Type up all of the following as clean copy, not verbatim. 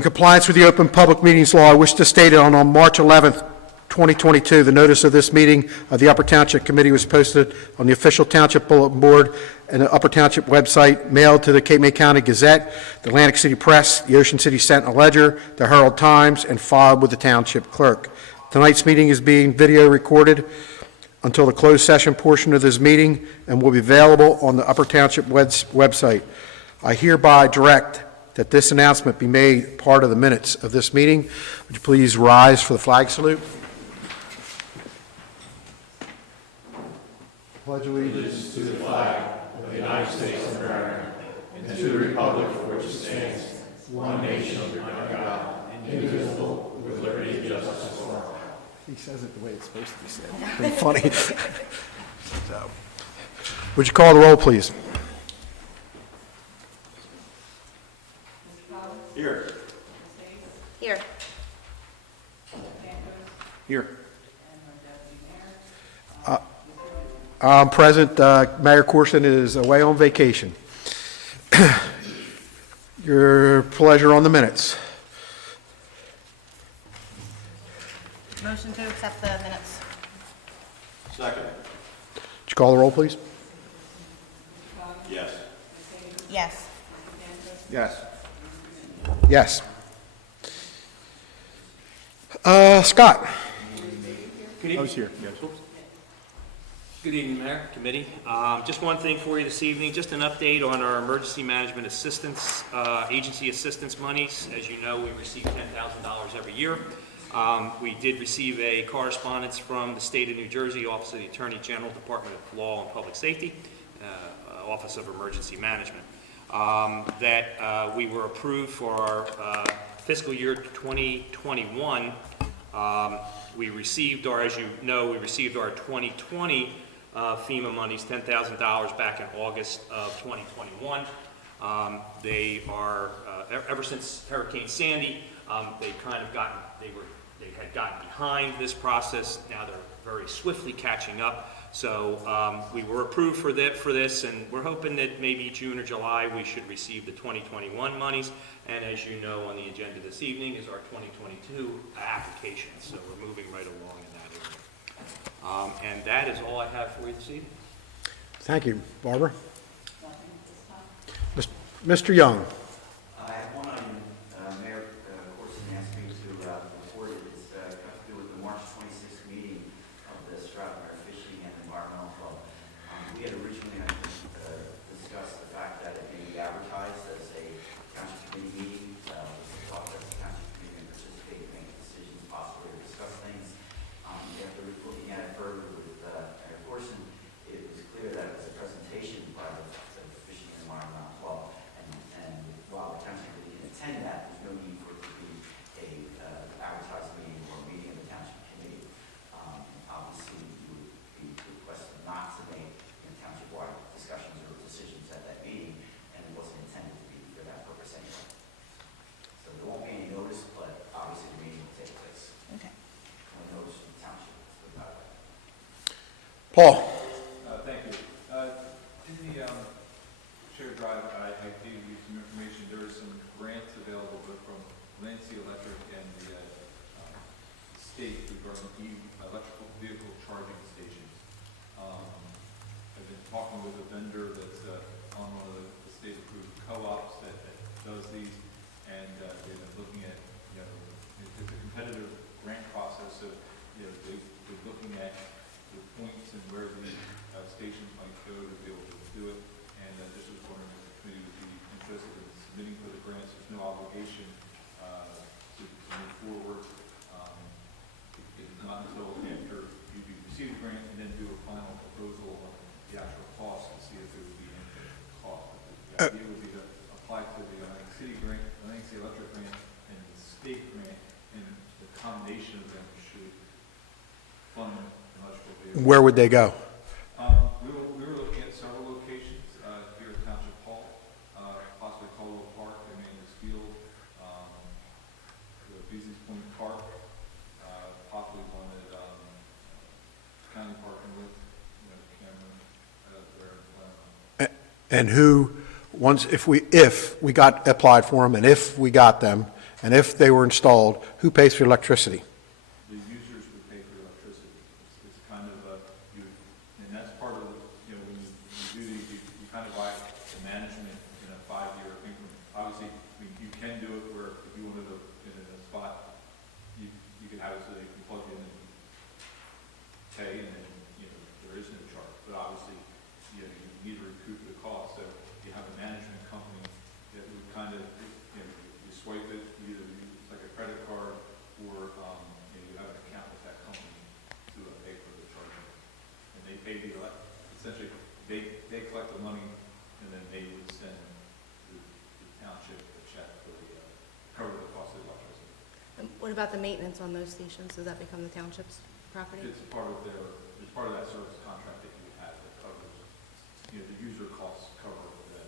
In compliance with the Open Public Meetings Law, I wish to state on March 11th, 2022, the notice of this meeting of the Upper Township Committee was posted on the official Township Bulletin Board and the Upper Township website, mailed to the Cape May County Gazette, the Atlantic City Press, the Ocean City Sentinel-Ledger, the Herald Times, and filed with the Township Clerk. Tonight's meeting is being video recorded until the closed session portion of this meeting and will be available on the Upper Township website. I hereby direct that this announcement be made part of the minutes of this meeting. Would you please rise for the flag salute? Pledge allegiance to the flag of the United States of America and to the republic for which it stands, one nation under God, indivisible, with liberty and justice for all. He says it the way it's supposed to be said. Pretty funny. So, would you call the roll, please? Here. Here. Here. I'm present. Mayor Corson is away on vacation. Your pleasure on the minutes. Motion to accept the minutes. Second. Would you call the roll, please? Yes. Yes. Yes. Yes. Scott. Good I was evening. here. Yes. Good evening, Mayor, Committee. Just one thing for you this evening, just an update on our emergency management assistance, agency assistance monies. As you know, we receive $10,000 every year. We did receive a correspondence from the State of New Jersey, Office of the Attorney General, Department of Law and Public Safety, Office of Emergency Management, that we were approved for our fiscal year 2021. We received our, as you know, we received our 2020 FEMA monies, $10,000 back in August of 2021. They are, ever since Hurricane Sandy, they kind of gotten, they had gotten behind this process. Now they're very swiftly catching up. So we were approved for this, and we're hoping that maybe June or July we should receive the 2021 monies. And as you know, on the agenda this evening is our 2022 application. So we're moving right along in that area. And that is all I have for you this evening. Thank you. Barbara? Mr. Young. I have one item, Mayor Corson asked me to report it. It's got to do with the March 26th meeting of the Stratford Fishing and Environmental Club. We had originally, I think, discussed the fact that it may be advertised as a township committee meeting. We thought that the township committee can participate, make decisions, possibly discuss things. After looking at it further with Mayor Corson, it was clear that it was a presentation by the Fishing and Environmental Club. And while the township committee can attend that, there's no need for it to be a advertised meeting or a meeting of the township committee. Obviously, you would be requested not to make township-wide discussions or decisions at that meeting, and it wasn't intended to be for that purpose anyway. So there won't be any notice, but obviously the meeting will take place. Okay. No notice from the township, let's put it that way. Paul. Thank you. In the shared drive, I gave you some information. There are some grants available both from Lansing Electric and the state regarding electrical vehicle charging stations. I've been talking with a vendor that's on one of the state-approved co-ops that does these, and they've been looking at, it's a competitive grant process, so they're looking at the points and where the stations might go to be able to do it. And just was wondering if the committee would be interested in submitting for the grants. There's no obligation to move forward. It's not until after you receive the grant and then do a final proposal on the actual cost to see if there would be any cost. The idea would be to apply to the Atlantic City grant, Atlantic City Electric grant, and the state grant, and the combination of them should fund electrical vehicles. Where would they go? We were looking at several locations here at Township Hall, possibly Caldwell Park, Amanda's Field, the Beasley's Point Park, possibly one at County Park and with Cameron, And who, once, if we got applied for them, and if we got them, And if they were installed, who pays for electricity? The users would pay for electricity. It's kind of a, and that's part of, when you do these, you kind of buy the management in a 5-year increment. Obviously, you can do it where if you wanted to, in a spot, you can have it so that you can plug in and pay, and then, there is no charge. But obviously, you need to recoup the cost. So you have a management company that would kind of, you swipe it, either it's like a credit card, or you have an account with that company to pay for the charging. And they pay essentially, they collect the money, and then they would send the township a check for cover the cost of the electricity. And what about the maintenance on those stations? Does that become the township's property? It's part of that service contract that you would have that covers, the user costs cover the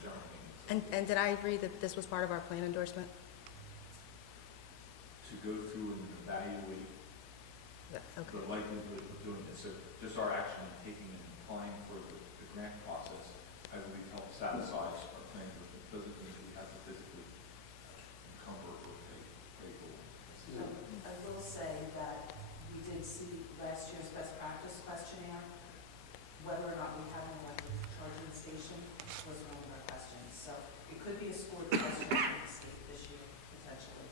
general maintenance. And did I agree that this was part of our plan endorsement? To go through and evaluate Okay. the likelihood of doing this. So just our action in taking and applying for the grant process, I believe, helps satisfy our plan, but it doesn't mean that we have to physically encumber or pay for it. I will say that we did see last year's best practice questionnaire, whether or not we have an electric charging station was one of our questions. So it could be a scored question for the state this year, potentially.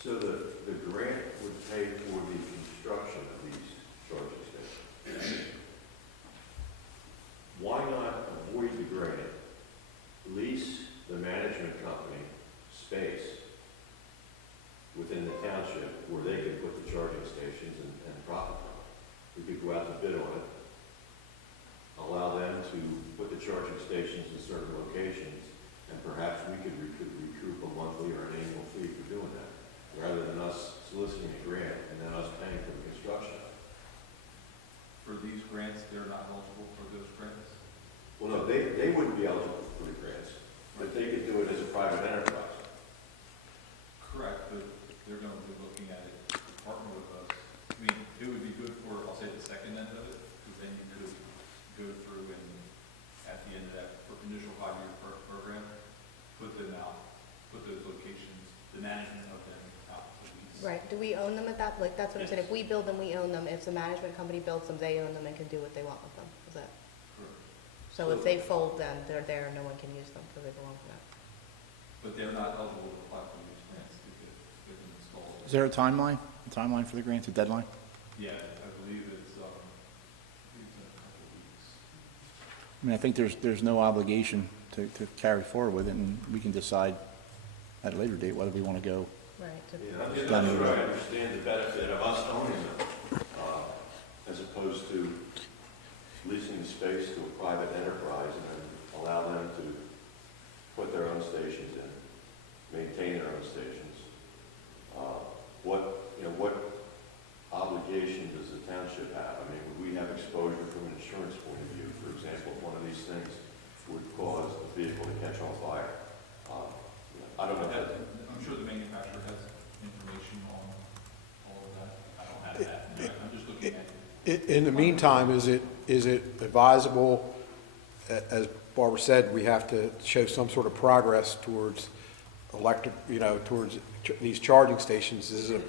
So the grant would pay for the construction of these charging stations. Why not avoid the grant, lease the management company space within the township where they can put the charging stations and profit from it? We could go out to bid on it, allow them to put the charging stations in certain locations, and perhaps we could recoup a monthly or an annual fee for doing that, rather than us soliciting a grant and then us paying for the construction. For these grants, they're not eligible for those grants? Well, no, they wouldn't be eligible for the grants, but they could do it as a private enterprise. Correct, but they're going to be looking at it, to partner with us. I mean, it would be good for, I'll say, the second end of it, because then you could go through and, at the end of that initial 5-year program, put them out, put those locations, the management of them out to lease. Right. Do we own them at that? Like, that's what I'm saying. If we build them, we own them. If the management company builds them, they own them and can do what they want with them. Is that? Correct. So if they fold them, they're there and no one can use them because they belong to them. But they're not eligible to apply for these grants to get them installed. Is there a timeline for the grant, a deadline? Yeah, I believe it's a couple weeks. I mean, I think there's no obligation to carry forward with it, and we can decide at a later date whether we want to go. Right. I'm just not sure I understand the benefit of us owning them, as opposed to leasing the space to a private enterprise and then allow them to put their own stations in, maintain their own stations. What obligation does the township have? I mean, would we have exposure from an insurance point of view? For example, if one of these things would cause the vehicle to catch on fire. I don't know. I'm sure the manufacturer has information on all of that. I don't have that. I'm just looking at it. In the meantime, is it advisable, as Barbara said, we have to show some sort of progress towards electric, towards these charging stations? Is it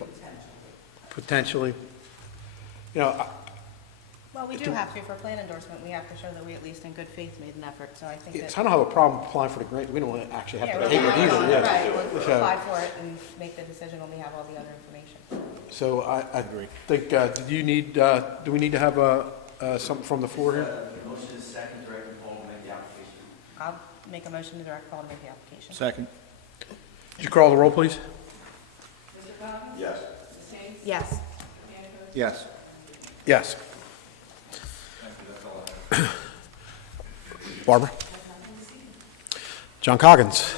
potentially? Well, we do have to, for plan endorsement, we have to show that we at least in good faith made an effort, so I think that. I don't have a problem applying for the grant. We don't want to actually have Yeah, to pay it either, yeah. Right, we'll So- apply for it and make the decision when we have all the other information. So I think, do we need to have something from the floor here? Motion is second, directing Paul to make the application. I'll make a motion to direct Paul to make the application. Second. Would you call the roll, please? Mr. Coggins? Yes. Ms. Hayes? Yes. Mr. Cantor? Yes. Yes. Thank you, that's all I have. Barbara? John Coggins?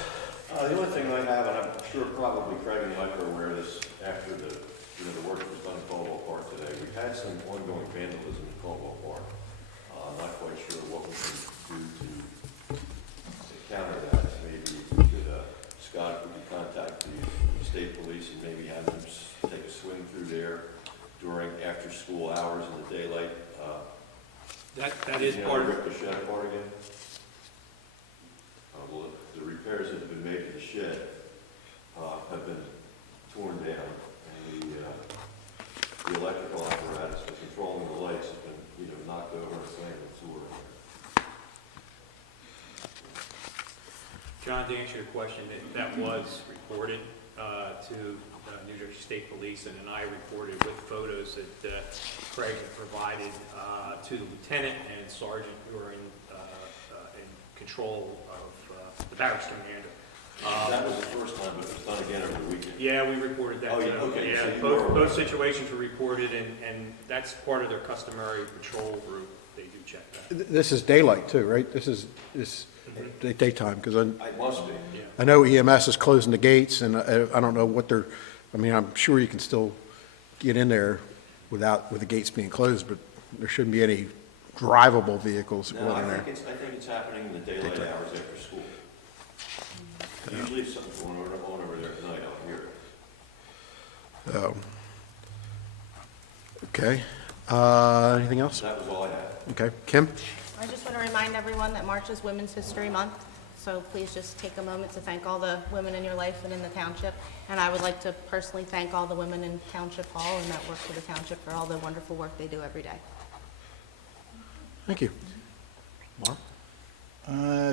The only thing I have, and I'm sure probably Craig and Mike are aware of this after the work that was done at Caldwell Park today, we've had some ongoing vandalism at Caldwell Park. I'm not quite sure what we can do to counter that. Maybe we could, Scott, if we could contact the state police and maybe have them take a swing through there during after-school hours in the daylight. That is part of, Rip the shed apart again? Well, the repairs that have been made to the shed have torn down, and the electrical apparatus for controlling the lights has been, knocked over and slammed in the sewer. John, to answer your question, that was reported to New Jersey State Police, and then I reported with photos that Craig had provided to the lieutenant and sergeant who are in control of the barracks commander. That was the first time, but it was done again over the weekend. Yeah, we reported that. Oh, yeah, too. okay, Yeah, so you both were- situations were reported, and that's part of their customary patrol group. They do check that. This is daylight too, right? This is daytime, because It must be. I know EMS is closing the gates, and I don't know what they're, I mean, I'm sure you can still get in there with the gates being closed, but there shouldn't be any drivable vehicles No, going in I there. think it's happening in the daylight hours after school. Usually if something's going on over there tonight, I'll hear it. Okay. Anything else? That was all I had. Okay. Kim? I just want to remind everyone that March is Women's History Month, so please just take a moment to thank all the women in your life and in the township. And I would like to personally thank all the women in Township Hall and that work for the township for all the wonderful work they do every day. Thank you. Mark?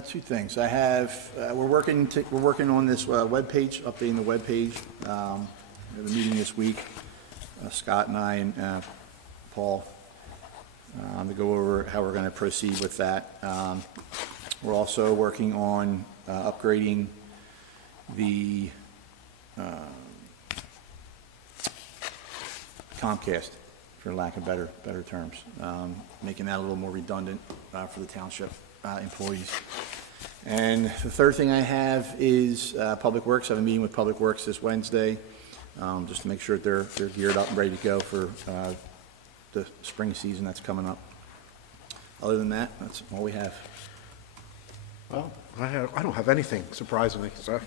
Two things. I have, we're working on this webpage, updating the webpage. We have a meeting this week, Scott and I and Paul, to go over how we're going to proceed with that. We're also working on upgrading the Comcast, for lack of better terms, making that a little more redundant for the township employees. And the third thing I have is Public Works. I have a meeting with Public Works this Wednesday, just to make sure that they're geared up and ready to go for the spring season that's coming up. Other than that, that's all we have. Well, I don't have anything, surprisingly, so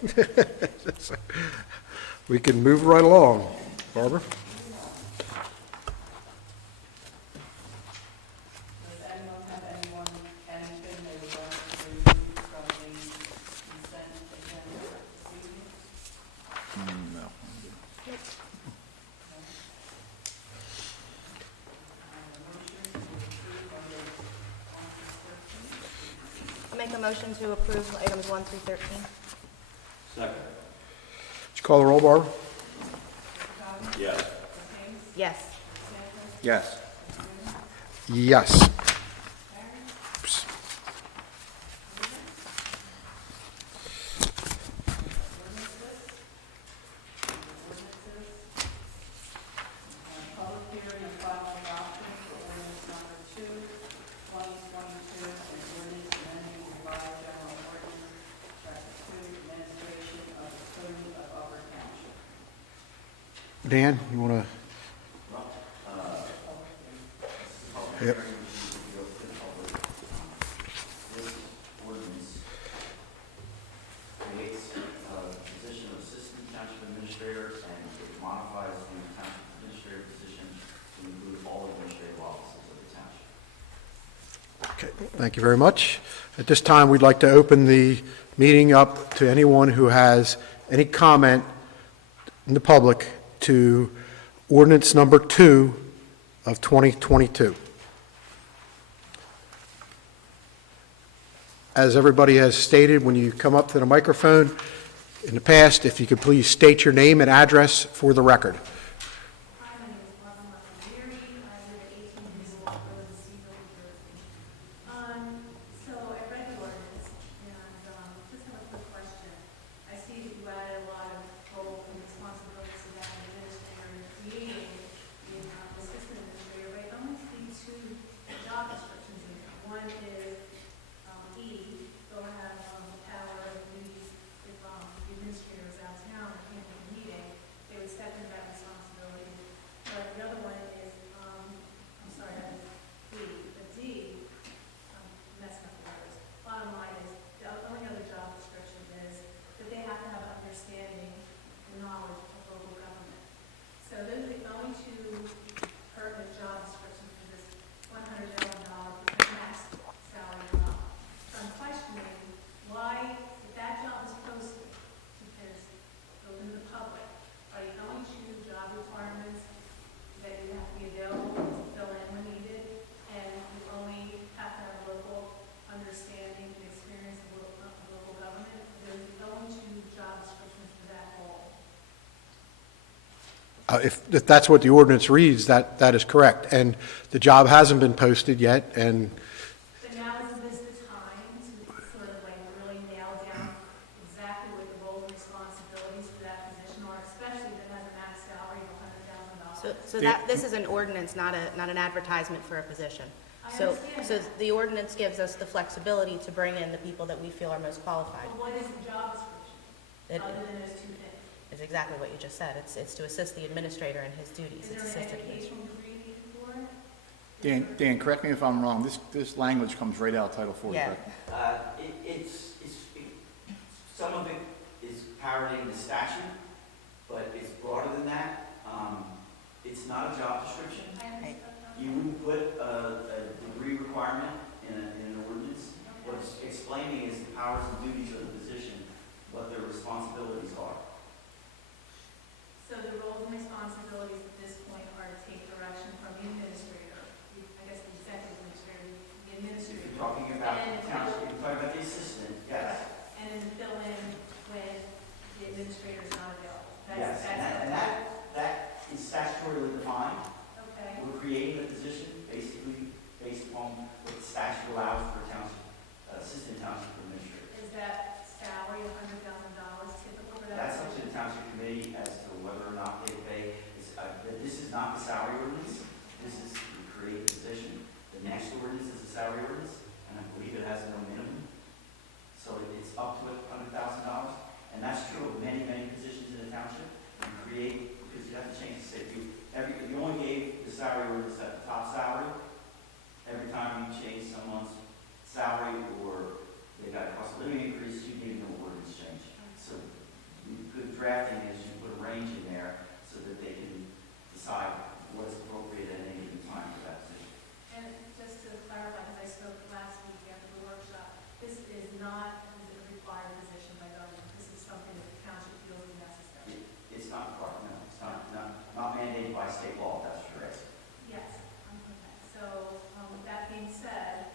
we can move right along. Barbara? Does anyone have anything they would like to remove from the consent agenda this evening? No. I'll make a motion to approve items 1 through 13. Second. Did you call the roll, Barbara? Yes. Yes. Yes. Yes. Oops. Public hearing and final adoption for ordinance number 2, 2022, and ordinance amending revised general ordinance, chapter 2, administration of the code of Auburn Township. Dan, you want to? Yep. This ordinance creates a position of assistant township administrator, and it modifies the township administrator position to include all administrative offices of the township. Okay, thank you very much. At this time, we'd like to open the meeting up to anyone who has any comment in the public to ordinance number 2 of 2022. As everybody has stated, when you come up to the microphone, in the past, if you could please state your name and address for the record. Hi, my name is Barbara Martinelli. I live at 18 Hazelwood Road in Seaville, New Jersey. So I read the ordinance, and just have a quick question. I see that you added a lot of roles and responsibilities to that administrator and creating the assistant administrator, but I only see 2 job descriptions in there. One is E, go have power and duties if the administrator is out of town or can't make a meeting, they would step into that responsibility. If that's what the ordinance reads, that is correct. And the job hasn't been posted yet, and But now is this the time to sort of like really nail down exactly what the roles and responsibilities for that position are, especially if it has a max salary of $100,000? So that, this is an ordinance, not an advertisement for a position. I So understand that. the ordinance gives us the flexibility to bring in the people that we feel are most qualified. Well, what is the job description, It other than those two things? is exactly what you just said. It's to assist the administrator in his duties. Is It's there an assistant administrator. educational degree needed for it? Dan, correct me if I'm wrong, this language comes right out of Title 40, Yeah. correct? Some of it is parroting the statute, but it's broader than that. It's not a job description. I understand. You wouldn't put a degree requirement in an ordinance. What it's explaining is the powers and duties of the position, what their responsibilities are. So the roles and responsibilities at this point are to take direction from the administrator, I guess the executive administrator, the If administrator. you're talking about And the township, if you're talking about the assistant, yes. And then fill in when the administrator is not available. Yes, and that is statutorily defined. Okay, We're creating a position basically based upon what the statute allows for township, assistant township administrator. is that salary $100,000 typical for that That's up to position? the township committee as to whether or not they pay. This is not the salary ordinance. This is to create a position. The next ordinance is a salary ordinance, and I believe it has no minimum. So it's up to $100,000. And that's true of many, many positions in the township. You create, because you have to change the state. If you only gave the salary ordinance at the top salary, every time you change someone's salary or they got a cost of living increase, you need an ordinance change. So good drafting is you put a range in there so that they can decide what's appropriate at any given time for that position. And just to clarify, because I spoke last week after the workshop, this is not a required position by government. This is something that the township feels is necessary. It's not required, no, it's not mandated by state law, that's correct. Yes, okay. So, with that being said,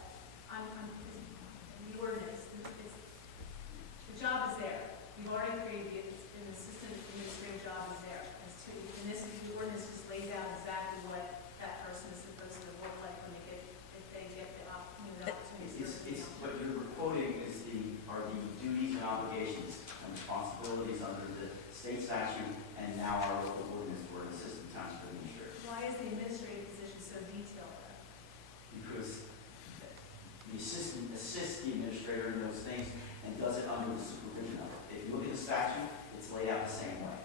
the ordinance, the job is there. You've already created, an assistant administrative job is there. And this, the ordinance just lays out exactly what that person is supposed to look like when they get, if they get the opportunity to serve. It's what you're quoting are the duties and obligations and responsibilities under the state statute and now our local ordinance for an assistant township administrator. Why is the administrative position so detailed? Because the assistant assists the administrator in those things and does it under the supervision of it. If you look at the statute, it's laid out the same way.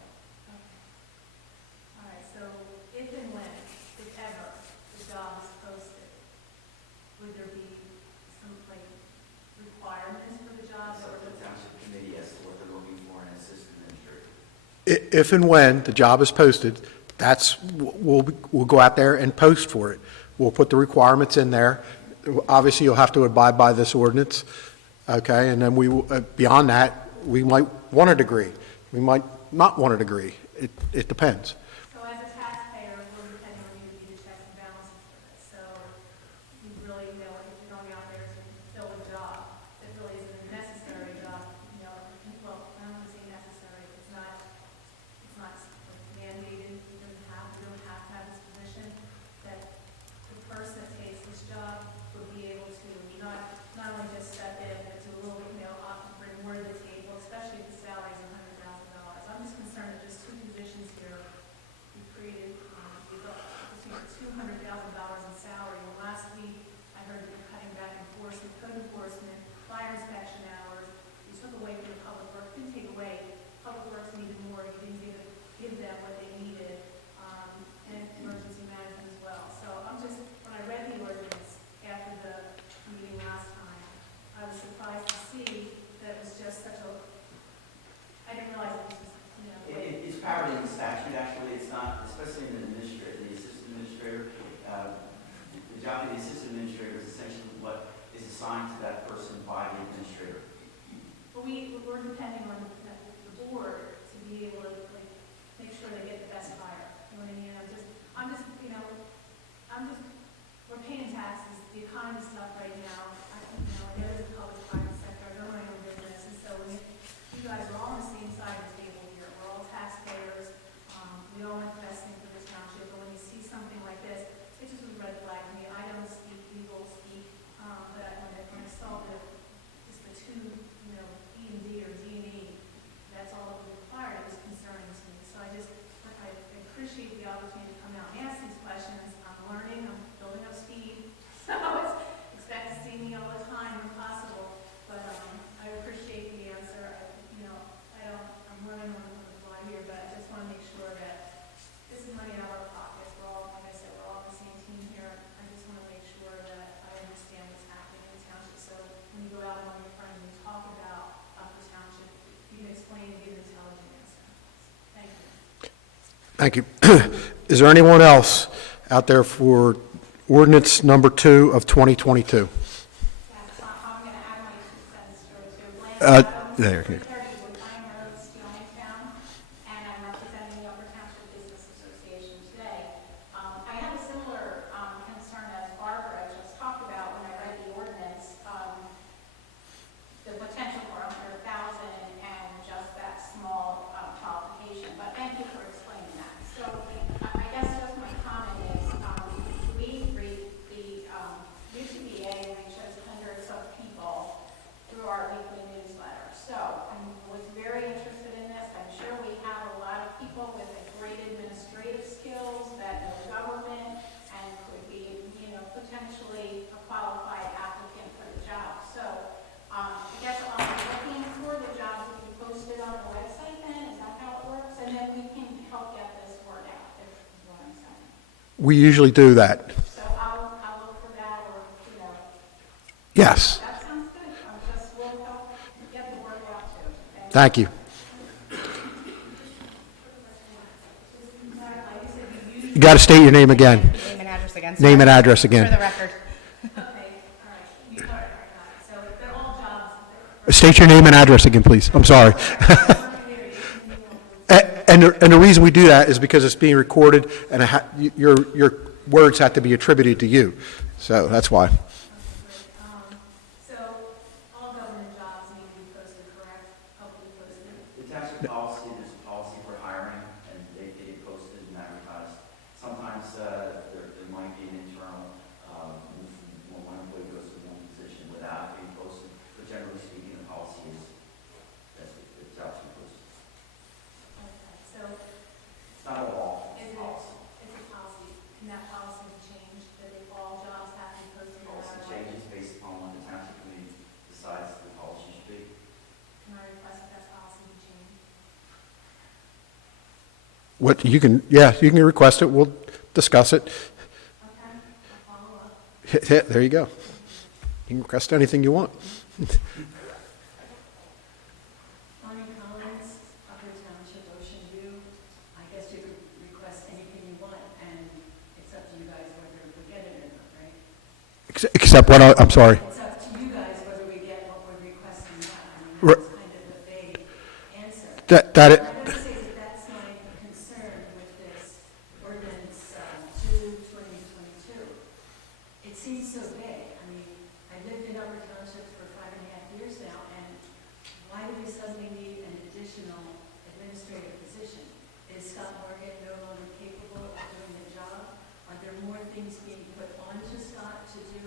All right, so if and when, if ever, the job is posted, would there be some, like, requirements for the job? It's up to the township committee as to what they're looking for in an assistant administrator. If and when the job is posted, we'll go out there and post for it. We'll put the requirements in there. Obviously, you'll have to abide by this ordinance, okay? And then beyond that, we might want a degree. We might not want a degree. It depends. So as a taxpayer, we're depending on you to be the checks and balances for this. So you really, if you're going out there to fill a job that really isn't a necessary job, well, I don't want to say necessary, it's not like mandated, you don't have to have this position, that the person that takes this job would be able to not only just step in, but to a little bit, bring more to the table, especially if the salary is $100,000. I'm just concerned that there's two positions here Thank you. Is there anyone else out there for ordinance number 2 of 2022? Yes, I'm going to add my 2 cents to it too. There. I'm Steelingtown, and I'm representing the Upper Township Business Association today. I had a similar concern as Barbara just talked about when I read the ordinance, the potential for under 1,000 and just that small qualification. But thank you for explaining that. So I guess just my comment is, we read the UTBA reaches hundreds of people through our weekly newsletter. So I was very interested in this. I'm sure we have a lot of people with great administrative skills that know government and could be, potentially a qualified applicant for the job. So I guess I'll be looking for the jobs to be posted on the website then. Is that how it works? And then we can help get this word out, if you know what I'm saying. We usually do that. So I'll look for that or, Yes. that sounds good. We'll help get the word out too. Thank you. You got to state your name again. Name and address again. Name and address For again. the record. Okay, all right. You got it. So they're all jobs. State your name and address again, please. I'm sorry. And the reason we do that is because it's being recorded, and your words have to be attributed to you. So that's why. So all government jobs need to be posted, correct? Publicly posted? The township policy, there's a policy for hiring, and they get posted and advertised. Sometimes there might be an internal, when one employee goes to one position without being posted, but generally speaking, the policy is that the jobs are posted. Okay, so It's not a law, is it's it, a policy. it's a policy, can that policy be changed, that if all jobs have to be posted no Policy matter what? changes based upon what the township committee decides the policy should be. Can I request that policy be changed? What you can, you can request it. We'll discuss it. Okay, I'll follow up. There you go. You can request anything you want. Bonnie Collins, Upper Township, Ocean View. I guess you could request anything you want, and it's up to you guys whether we get it or not, right? Except what, I'm sorry. It's up to you guys whether we get what we're requesting or not. I mean, Right. that's kind of a vague answer. That it, I would say that that's my concern with this ordinance 2/2022. It seems so vague. I mean, I lived in Upper Township for 5.5 years now, and why do we suddenly need an additional administrative position? Is Scott Morgan no longer capable of doing the job? Are there more things being put onto Scott to do?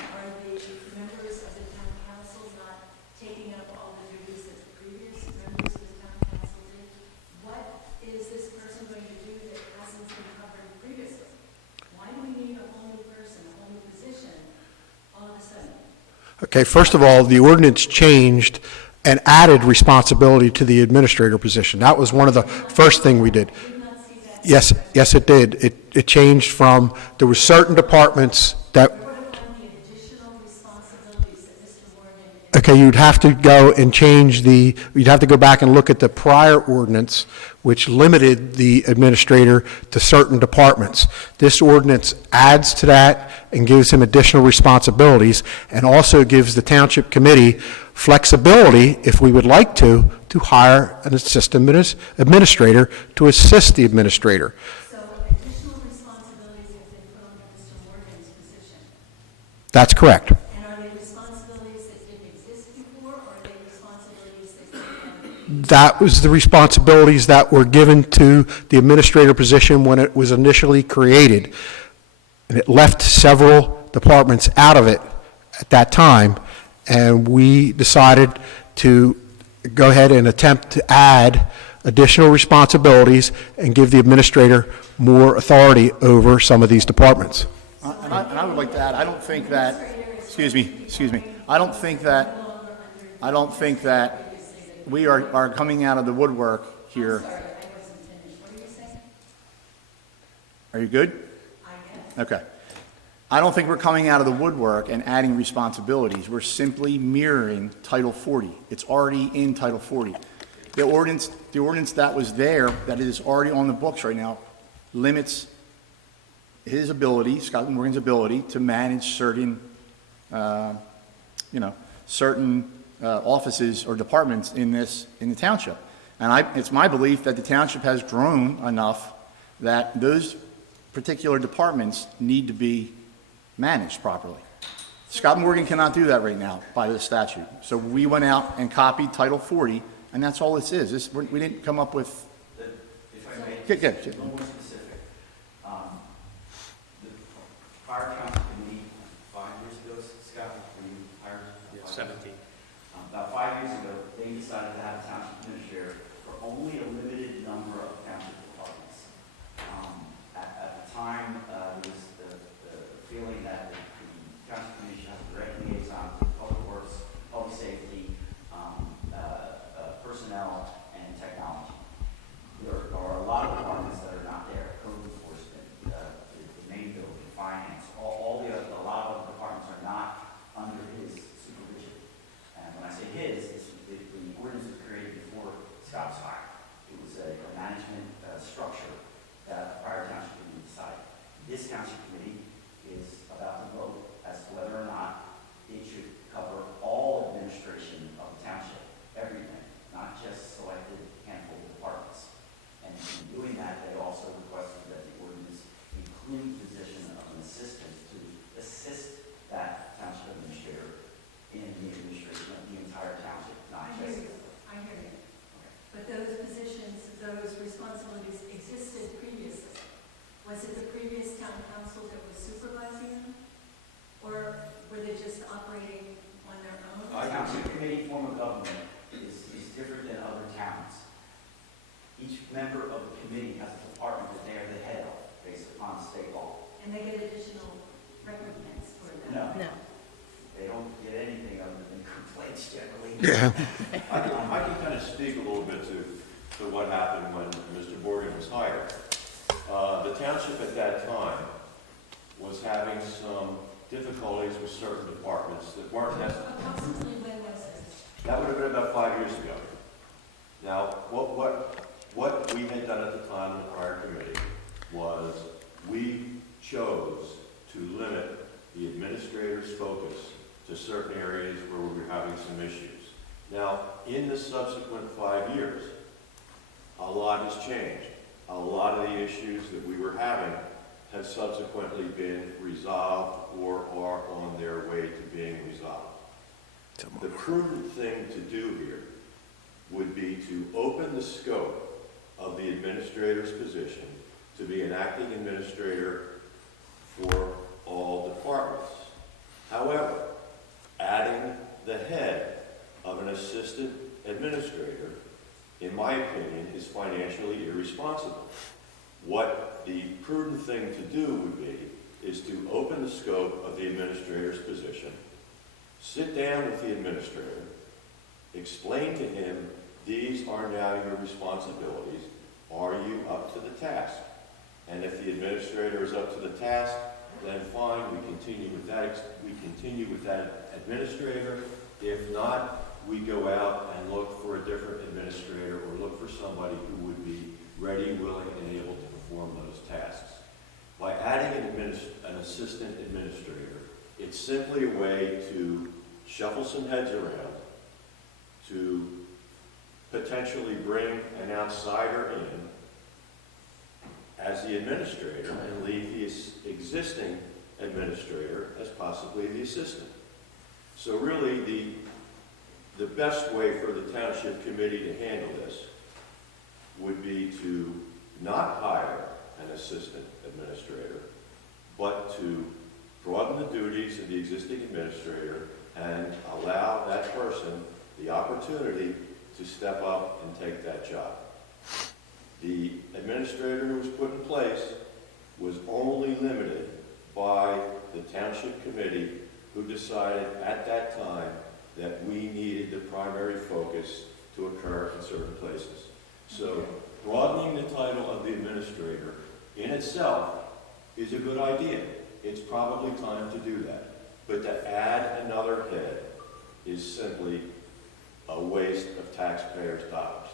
Are the members of the town council not taking up all the duties that the previous members of the town council did? What is this person going to do that hasn't been covered previously? Why do we need a whole new person, a whole new position all of a sudden? okay, first of all, the ordinance changed and added responsibility to the administrator position. That was one of the first thing we did. I did not see that. Yes, it did. It changed from, there were certain departments that, What about the additional responsibilities that Mr. Morgan is okay, you'd have to go and change you'd have to go back and look at the prior ordinance, which limited the administrator to certain departments. This ordinance adds to that and gives him additional responsibilities, and also gives the township committee flexibility, if we would like to hire an assistant administrator to assist the administrator. So additional responsibilities have been put on Mr. Morgan's position. That's correct. And are they responsibilities that didn't exist before, or are they responsibilities that came That was the responsibilities that were given to the administrator position when it was initially created. And it left several departments out of it at that time, and we decided to go ahead and attempt to add additional responsibilities and give the administrator more authority over some of these departments. And I would like to add, I don't think that, excuse me, I don't think that we are coming out of the woodwork here. Are you good? Okay. I don't think we're coming out of the woodwork and adding responsibilities. We're simply mirroring Title 40. It's already in Title 40. The ordinance that was there, that is already on the books right now, limits his ability, Scott Morgan's ability, to manage certain, certain offices or departments in the township. And it's my belief that the township has grown enough that those particular departments need to be managed properly. Scott Morgan cannot do that right now by the statute. So we went out and copied Title 40, and that's all this is. We didn't come up with... If I may, Good. a little more specific. The fire council committee 5 years ago, Scott, were you hired? 17. About 5 years ago, they decided to have a township administrator for only a limited number of township departments. At the time, there was the feeling that the township commission has a direct liaison to public works, public safety, personnel, and technology. There are a lot of departments that are not there: code enforcement, the main building, finance, a lot of the departments are not under his supervision. And when I say his, the ordinance was created before Scott was hired. It was a management structure that the prior township committee decided. This township committee is about to vote as to whether or not it should cover all administration of the township, everything, not just selected handful of departments. And in doing that, they also requested that the ordinance include the position of an assistant to assist that township administrator in the administration of the entire township, not just... I hear you. But those positions, those responsibilities existed previously. Was it the previous town council that was supervising them? Or were they just operating on their own? The township committee form of government is different than other towns. Each member of the committee has a department that they are the head of, based upon state law. And they get additional recompense for that? No. No. They don't get anything other than complaints generally. Yeah. I can kind of speak a little bit to what happened when Mr. Morgan was hired. The township at that time was having some difficulties with certain departments that weren't necessary. Approximately when was this? That would have been about 5 years ago. Now, what we had done at the time in the prior committee was we chose to limit the administrator's focus to certain areas where we were having some issues. Now, in the subsequent 5 years, a lot has changed. A lot of the issues that we were having have subsequently been resolved or are on their way to being resolved. The prudent thing to do here would be to open the scope of the administrator's position to be an acting administrator for all departments. However, adding the head of an assistant administrator, in my opinion, is financially irresponsible. What the prudent thing to do would be is to open the scope of the administrator's position, sit down with the administrator, explain to him, these are now your responsibilities. Are you up to the task? And if the administrator is up to the task, then fine, we continue with that administrator. If not, we go out and look for a different administrator or look for somebody who would be ready, willing, and able to perform those tasks. By adding an assistant administrator, it's simply a way to shuffle some heads around, to potentially bring an outsider in as the administrator and leave the existing administrator as possibly the assistant. So really, the best way for the township committee to handle this would be to not hire an assistant administrator, but to broaden the duties of the existing administrator and allow that person the opportunity to step up and take that job. The administrator who was put in place was only limited by the township committee, who decided at that time that we needed the primary focus to occur in certain places. So broadening the title of the administrator in itself is a good idea. It's probably time to do that. But to add another head is simply a waste of taxpayers' dollars.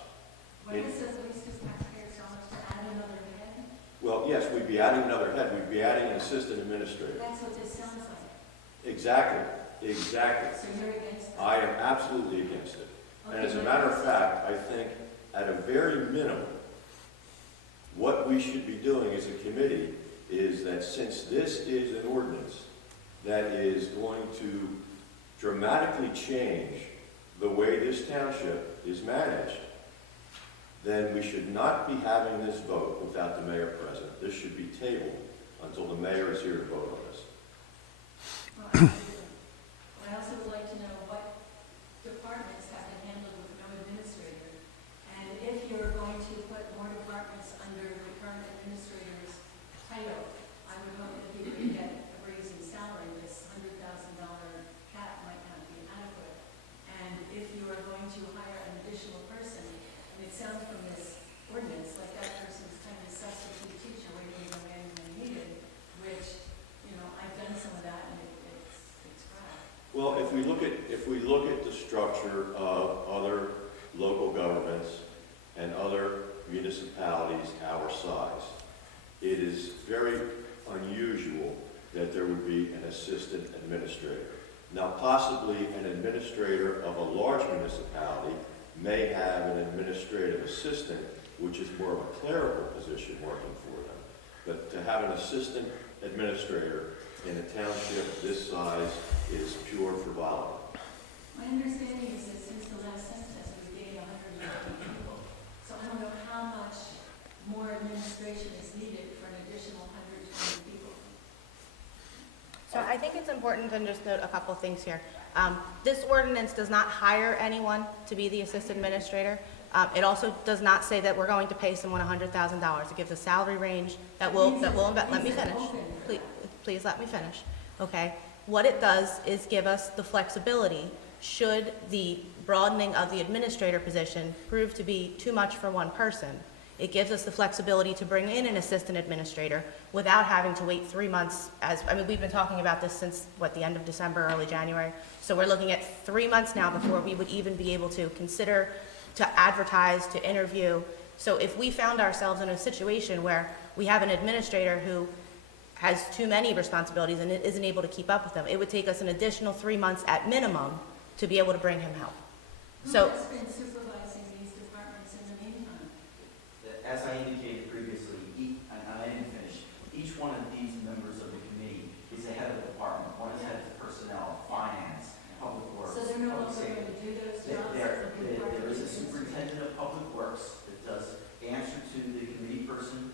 Why does the least taxpayers dollars to add another head? Well, yes, we'd be adding another head, we'd be adding an assistant administrator. That's what this sounds like. Exactly, exactly. So you're against that? I am absolutely against it. And as a matter of fact, I think at a very minimum, what we should be doing as a committee is that since this is an ordinance that is going to dramatically change the way this township is managed, then we should not be having this vote without the mayor present. This should be tabled until the mayor is here to vote on this. Well, I also would like to know what departments have been handled with no administrator. And if you're going to put more departments under the current administrator's title, I would hope that he would get a raise in salary. This $100,000 cap might not be adequate. And if you are going to hire an additional person, and it sounds from this ordinance like that person's kind of a substitute teacher waiting to go in when needed, which, you know, I've done some of that and it's crap. Well, if we look at the structure of other local governments and other municipalities our size, it is very unusual that there would be an assistant administrator. Now, possibly an administrator of a large municipality may have an administrative assistant, which is more of a clerical position working for them. But to have an assistant administrator in a township this size is pure frivolity. My understanding is that since the last census, we gained 150 people. So I don't know how much more administration is needed for an additional 120 people. So I think it's important to just note a couple of things here. This ordinance does not hire anyone to be the assistant administrator. It also does not say that we're going to pay someone $100,000. It gives a salary range that will, let me finish. Please let me finish, okay? What it does is give us the flexibility, should the broadening of the administrator position prove to be too much for one person. It gives us the flexibility to bring in an assistant administrator without having to wait 3 months. We've been talking about this since, the end of December, early January. So we're looking at 3 months now before we would even be able to consider, to advertise, to interview. So if we found ourselves in a situation where we have an administrator who has too many responsibilities and isn't able to keep up with them, it would take us an additional 3 months at minimum to be able to bring him help. So. Who has been supervising these departments in the meantime? As I indicated previously, and I didn't finish, each one of these members of the committee is the head of the department. One is head of personnel, finance, public works. So they're no public longer safety. going to do those jobs? There is a superintendent of public works that does answer to the committee person,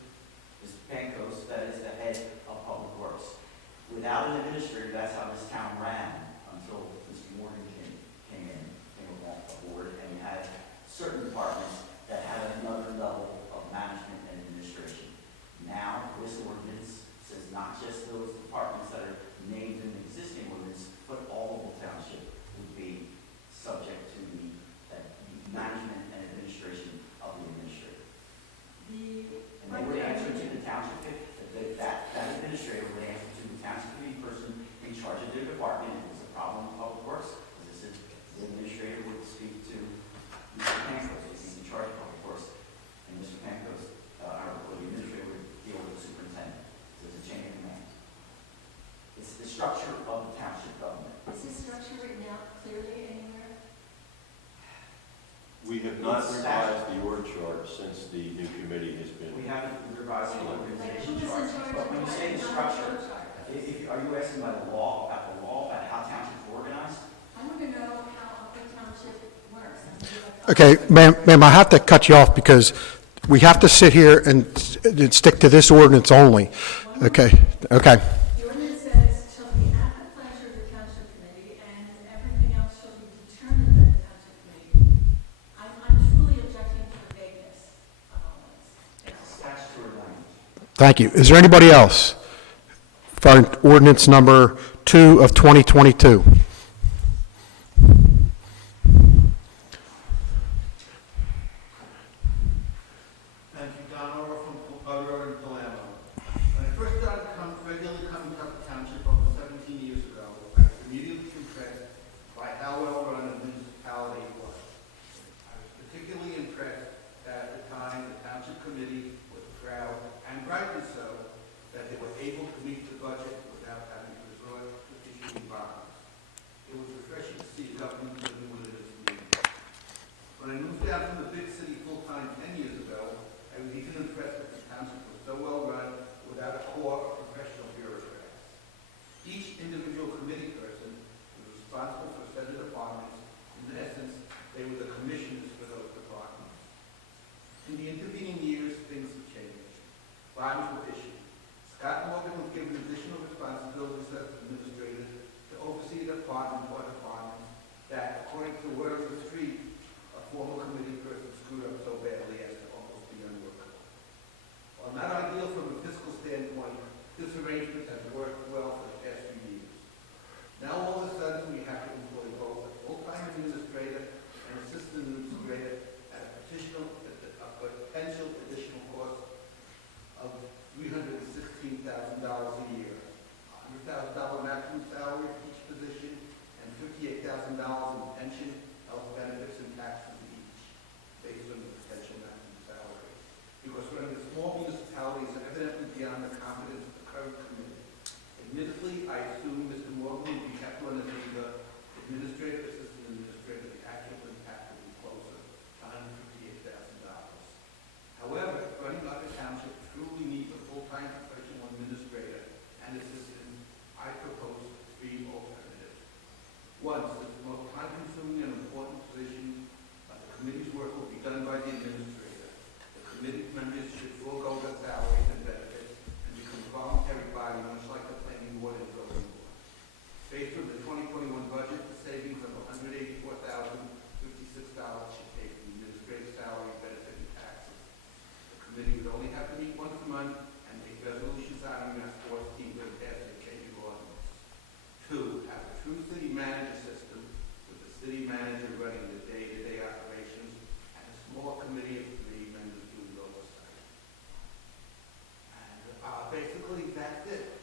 Mr. Pankos, that is the head of public works. Without an administrator, that's how this town ran until Mr. Morgan came aboard, and we had certain departments that had another level of management and administration. Now, this ordinance says not just those departments that are named in the existing ordinance, but all of the township would be subject to the management and administration of the administrator. And they would answer to the township, that administrator would answer to the township committee person in charge of their department. If there's a problem with public works, the administrator would speak to Mr. Pankos, if he's in charge of public works. And Mr. Pankos, the administrator would deal with the superintendent. There's a chain of command. It's the structure of the township government. Is this structure written out clearly anywhere? We have not revised the org chart since the new committee has been. We haven't revised the organization Who chart. is in charge But of when you say the the structure, chart? are you asking about the law, about how townships are organized? I want to know how the township works. Okay, ma'am, I have to cut you off because we have to sit here and stick to this ordinance only. Okay. The ordinance says, shall be at the pleasure of the township committee, and everything else shall be determined by the township committee. I'm truly objecting to the vagueness of all this. It's statutory language. Thank you. Is there anybody else for ordinance number 2 of 2022? Thank you, Don Orr from Road in Palermo. When I first started regularly coming to the township over 17 years ago, I was immediately impressed by how well run a municipality was. I was particularly impressed that down from the big city full-time 10 years ago, I was even impressed that the township was so well-run without a core of professional bureaucrats. Each individual committee person was responsible for a set of departments. In essence, they were the commissioners for those departments. In the intervening years, things have changed. Bonds were issued. Scott Morgan was given additional responsibilities as administrator to oversee a department or departments that, according to word of the street, a former committee person screwed up so badly as to almost be unworkable. While not ideal from a fiscal standpoint, this arrangement has worked well for the past few years. Now all of a sudden, we have to employ both a full-time administrator and assistant administrator at a potential additional cost of $316,000 a year, $100,000 maximum salary for each position, and $58,000 in pension, health benefits, and taxes each, based on the potential maximum salary. Because running a small municipality is evidently beyond the competence of the current committee. Admittedly, I assume Mr. Morgan will be kept on as either administrator, assistant administrator. The actual impact will be closer to $158,000. However, running up the township truly needs a full-time professional administrator and assistant. I propose 3 alternatives. One, since the most time-consuming and important position of the committee's work will be done by the administrator, the committee members should forego their salaries and benefits and become a voluntary body, much like the planning board and zoning board. Based on the 2021 budget, the savings of $184,056 should pay for the administrative salary, benefit, and taxes. The committee would only have to meet once a month and make resolutions honoring our sports team that pass the KU ordinance. 2, have a true city manager system with the city manager running the day-to-day operations and a small committee of 3 members doing oversight. And basically, that's it.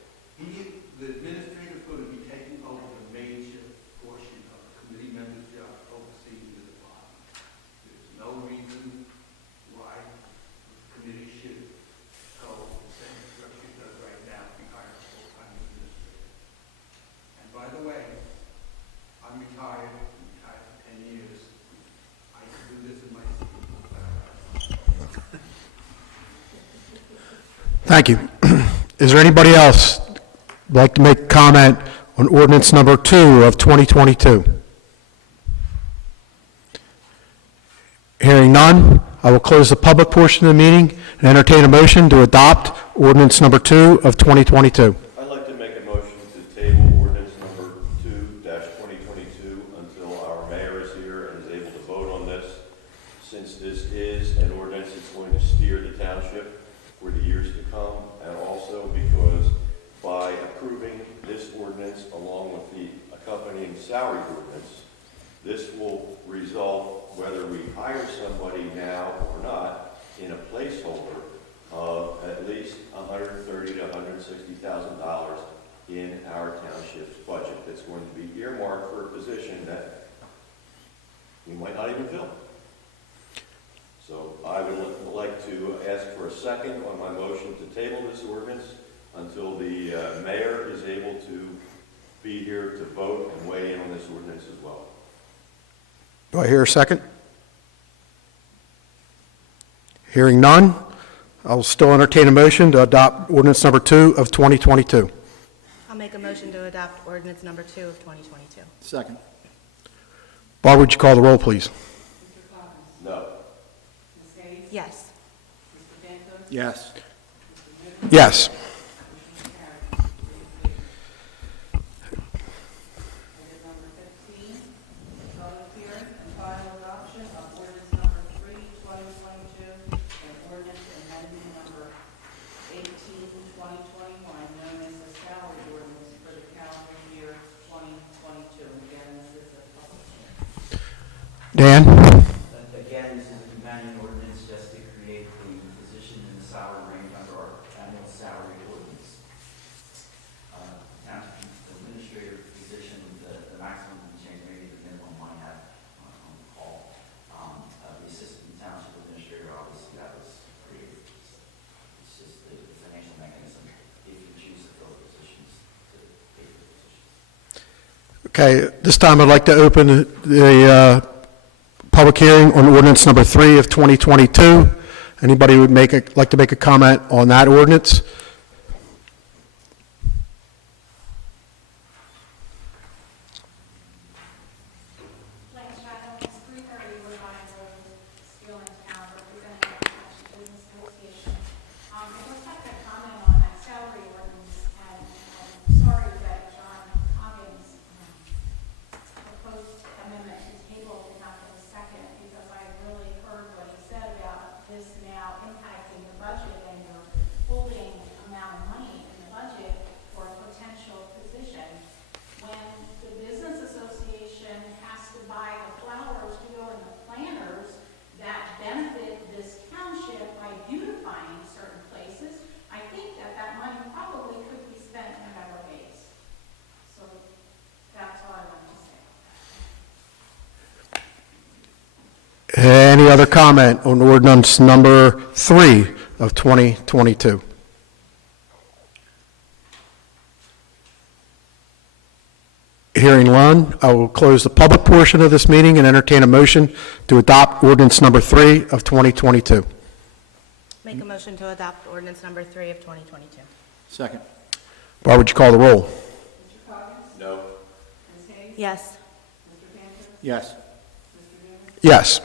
The administrator is going to be taking over the major portion of the committee members' job overseeing the department. There's no reason why the committee should go the same structure it does right now, be hired a full-time administrator. And by the way, I'm retired for 10 years. I can do this in my sleep. Thank you. Is there anybody else who'd like to make comment on ordinance number 2 of 2022? Hearing none, I will close the public portion of the meeting and entertain a motion to adopt ordinance number 2 of 2022. I'd like to make a motion to table ordinance number 2-2022 until our mayor is here and is able to vote on this, since this is an ordinance that's going to steer the township for the years to come, and also because by approving this ordinance along with the accompanying salary ordinance, this will result, whether we hire somebody now or not, in a placeholder of at least $130,000 to $160,000 in our township's budget that's going to be earmarked for a position that we might not even fill. So I would like to ask for a second on my motion to table this ordinance until the mayor is able to be here to vote and weigh in on this ordinance as well. Do I hear a second? Hearing none, I will still entertain a motion to adopt ordinance number 2 of 2022. I'll make a motion to adopt ordinance number 2 of 2022. Second. Barb, would you call the roll, please? Mr. Coppins? No. Ms. Hayes? Yes. Mr. Dantos? Yes. Mr. Newman? Yes. Motion carried. Item number 15, public hearing and final adoption of ordinance number 3, 2022, and ordinance amending number 18, 2021, known as the salary ordinance for the calendar year 2022. Again, this is a public hearing. Dan? Again, this is a companion ordinance just to create the position in the salary range under our annual salary ordinance. Township administrator position, the maximum can change, maybe the minimum might have on call. The assistant township administrator, obviously, that was created. It's just the financial mechanism, if you choose to fill positions, to pay for positions. Okay, this time I'd like to open the public hearing on ordinance number 3 of 2022. Anybody would like to make a comment on that ordinance? Lance Shadow, it's 330 Woodbine Road, Steel in Town, representing the Township Business Association. I just have to comment on that salary ordinance, and I'm sorry that John Hawkins' proposed amendment to table did not get a second, because I really heard what he said about this now impacting the budget, and you're holding amount of money in the budget for a potential position. When the business association has to buy the flowers to go in the planters that benefit this township by beautifying certain places, I think that that money probably could be spent in better ways. So that's all I wanted to say. Any other comment on ordinance number 3 of 2022? Hearing none, I will close the public portion of this meeting and entertain a motion to adopt ordinance number 3 of 2022. Make a motion to adopt ordinance number 3 of 2022. Second. Barbara, would you call the roll? No. Yes. Yes. Yes.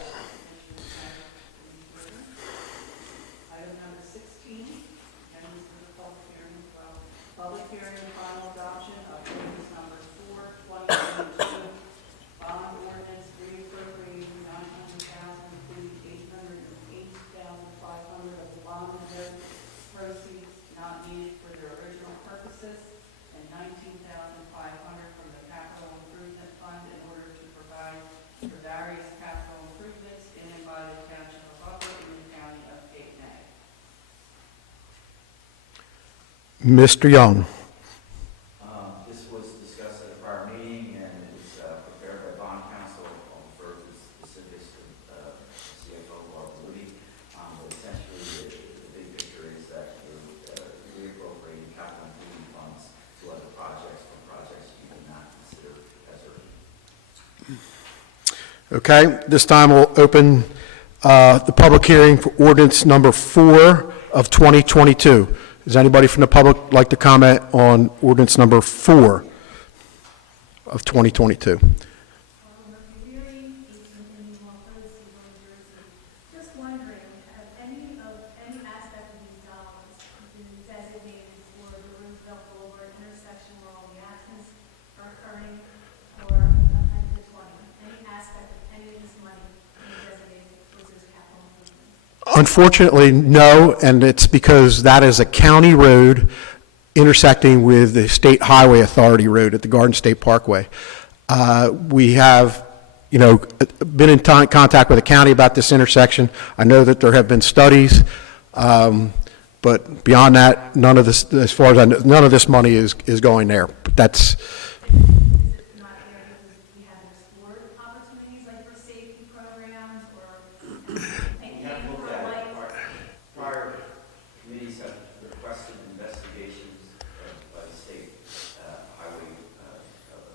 Item number 16, and this is a public hearing as well. Public hearing and final adoption of ordinance number 4, 2022, bond ordinance reappropriating $900,000, including $808,500 of the bond reserve proceeds not needed for their original purposes, and $19,500 from the capital improvement fund in order to provide for various capital improvements in and by the township of Butler in the county of Cape May. Mr. Young. This was discussed at a prior meeting, and it was prepared by bond counsel. I'll refer to the specifics of CFO Bob Woody. But essentially, the big picture is that you're reappropriating capital improvement funds to other projects from projects you do not consider as urgent. Okay, this time we'll open the public hearing for ordinance number 4 of 2022. Does anybody from the public like to comment on ordinance number 4 of 2022? Just wondering, have any aspect of these dollars been designated for the Roosevelt Boulevard intersection where all the accidents are occurring, or the 20? Any aspect of any of this money being designated towards this capital improvement? Unfortunately, no, and it's because that is a county road intersecting with the State Highway Authority Road at the Garden State Parkway. We have, been in contact with the county about this intersection. I know that there have been studies, but beyond that, none of this, as far as I know, none of this money is going there. But that's, Is it not there because we haven't explored opportunities like for safety programs or We paying have for looked at it. lights? Prior committees have requested investigations by the state highway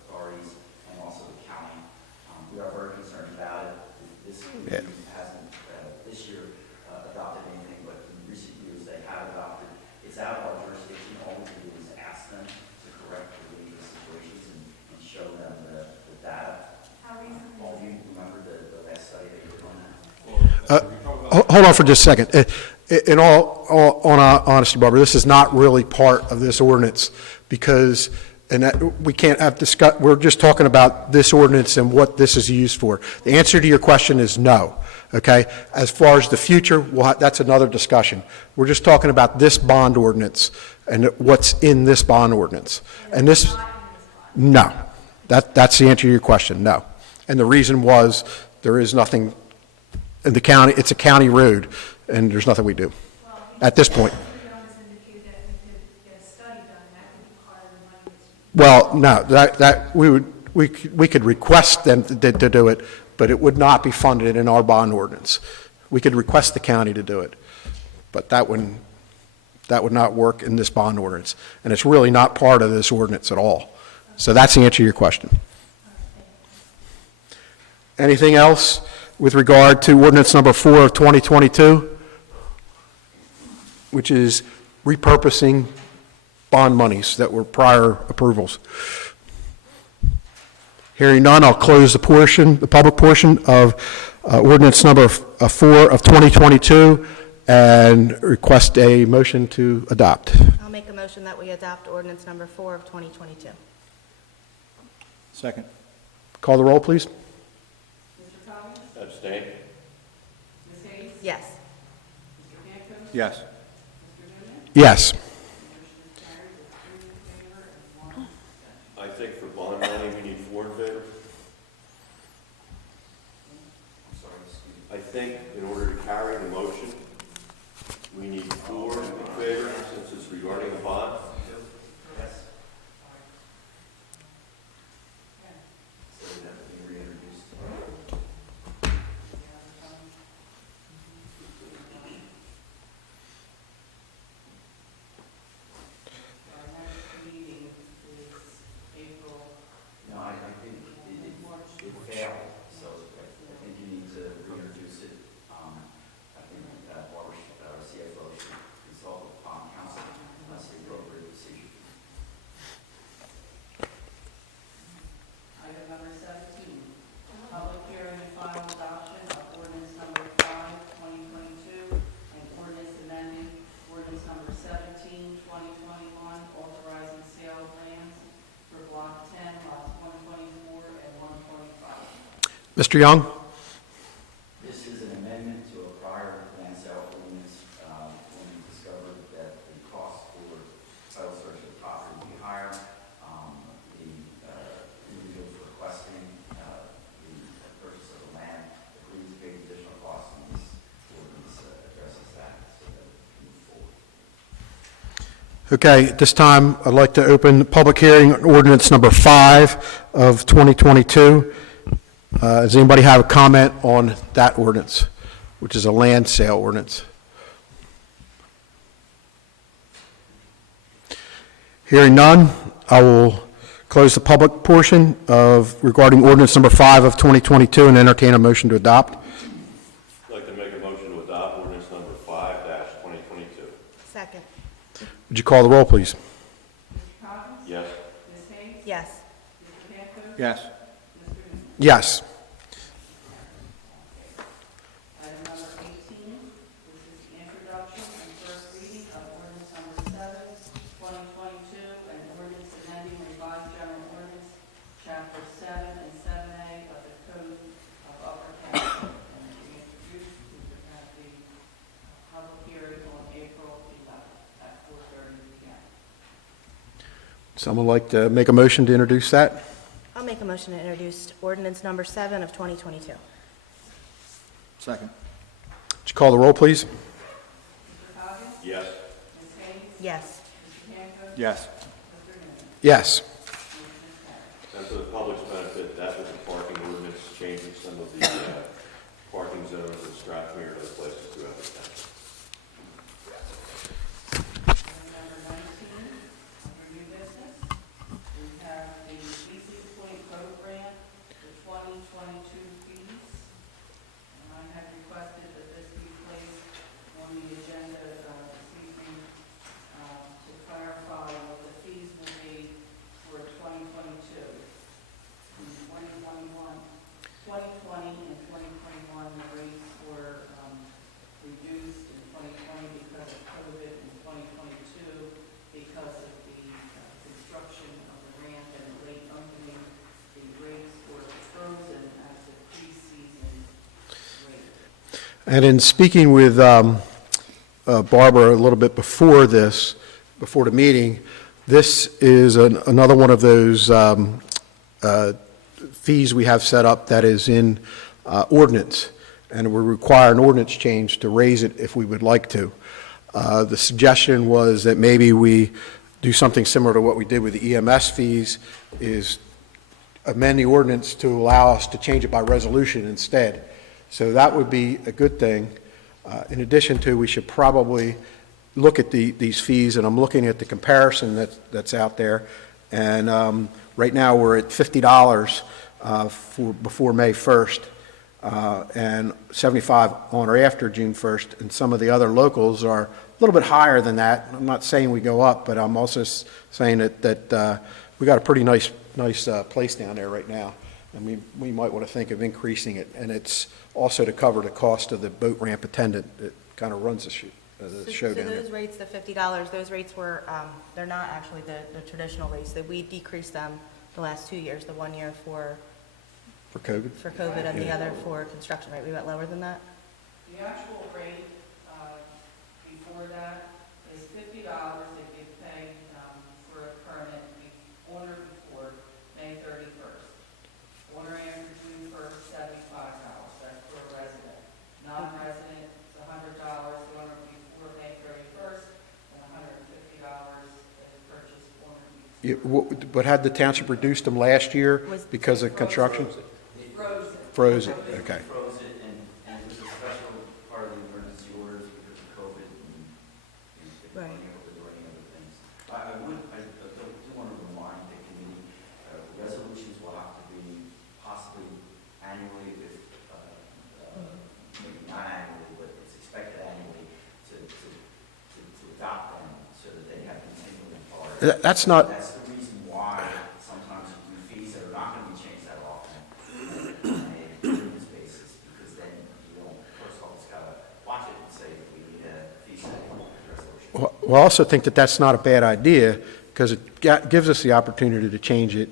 authorities and also the county. We are very concerned about it. This committee hasn't, this year, adopted anything, but in recent years, they have adopted. It's out of our jurisdiction. All we can do is ask them to correct the legal situations and show them the data. How recently? All of you remember the last study that you did on that? hold on for just a second. In all honesty, Barbara, this is not really part of this ordinance because, and that, we can't have we're just talking about this ordinance and what this is used for. The answer to your question is no, okay? As far as the future, that's another discussion. We're just talking about this bond ordinance and what's in this bond ordinance. And this, no, that's the answer to your question, no. And the reason was, there is nothing in the county, it's a county road, and there's nothing we do at this point. Well, no, that we could request them to do it, but it would not be funded in our bond ordinance. We could request the county to do it, but that would not work in this bond ordinance, and it's really not part of this ordinance at all. So that's the answer to your question. Anything else? with regard to ordinance number 4 of 2022, which is repurposing bond monies that were prior approvals? Hearing none, I'll close the public portion of ordinance number 4 of 2022 and request a motion to adopt. I'll make a motion that we adopt ordinance number 4 of 2022. Second. Call the roll, please. Abstain? Yes. Yes. Yes. I think for bond money, we need 4 in favor. I think in order to carry the motion, we need 4 in favor, since it's regarding a bond. Yes. So it have to be reintroduced. No, I think it failed, so I think you need to reintroduce it. I think Barbara, our CFO, should consult with bond counsel, and that's the appropriate decision. Item number 17, public hearing and final adoption of ordinance number 5, 2022, and ordinance amending ordinance number 17, 2021, authorizing sale of lands for block 10, lots 124 and 125. Mr. Young? This is an amendment to a prior land sale ordinance, when we discovered that the cost for title search of the property would be higher. The individuals requesting the purchase of the land agreed to pay the additional costs, and this ordinance addresses that so that we can move forward. Okay, at this time, I'd like to open the public hearing on ordinance number 5 of 2022. Does anybody have a comment on that ordinance, which is a land sale ordinance? Hearing none, I will close the public portion regarding ordinance number 5 of 2022 and entertain a motion to adopt. I'd like to make a motion to adopt ordinance number 5-2022. Second. Would you call the roll, please? Yes? Yes. Yes. Yes. Item number 18, this is the introduction and first reading of ordinance number 7, 2022, and ordinance amending revised general ordinance, chapter 7 and 7A of the Code of Upper County. And to be introduced, we would have the public hearing on April 11th at 4:30 p.m. Someone like to make a motion to introduce that? I'll make a motion to introduce ordinance number 7 of 2022. Second. Would you call the roll, please? Yes? Yes. Yes. Yes. And for the public's benefit, that was a parking ordinance changing some of the parking zones in Strathmere and other places throughout the town. Number 19, under new business, we have the BC Point Road Grant, the 2022 fees. And I have requested that this be placed on the agenda this evening to clarify what the fees will be for 2022. In 2020 and 2021, the rates were reduced in 2020 because of COVID, in 2022 because of the construction of the ramp and the late opening. The rates were frozen as the pre-season rate. And in speaking with Barbara a little bit before the meeting, this is another one of those fees we have set up that is in ordinance, and we require an ordinance change to raise it if we would like to. The suggestion was that maybe we do something similar to what we did with the EMS fees, is amend the ordinance to allow us to change it by resolution instead. So that would be a good thing. In addition to, we should probably look at these fees, and I'm looking at the comparison that's out there, and right now we're at $50 before May 1st. and 75 on or after June 1st, and some of the other locals are a little bit higher than that. I'm not saying we go up, but I'm also saying that we got a pretty nice place down there right now, and we might want to think of increasing it, and it's also to cover the cost of the boat ramp attendant that kind of runs the show So down there. those rates, the $50, those rates were, they're not actually the traditional rates, that we decreased them the last 2 years, the 1 year for For COVID? COVID and the other for construction, right? We went lower than that? The actual rate, before that is $50 that you pay, for a permit, on or before May 31st. On or after June 1st, $75, that's for a resident. Non-resident, it's $100, on or before May 31st, and $150 is purchased on or before. But had the township reduced them last year Was- because of construction? Frozen. Frozen, okay. Froze it, and it was a special part of the emergency orders because of COVID and Right. running over doing other things. I do want to remind the committee, resolutions will have to be possibly annually, if, maybe not annually, but it's expected annually to adopt them so that they have continuing authority. That's not, That's the reason why sometimes you do fees that are not going to be changed that often on a business basis, because then you don't, first of all, it's got to watch it and say, we need a fee setting resolution. well, I also think that that's not a bad idea, because it gives us the opportunity to change it,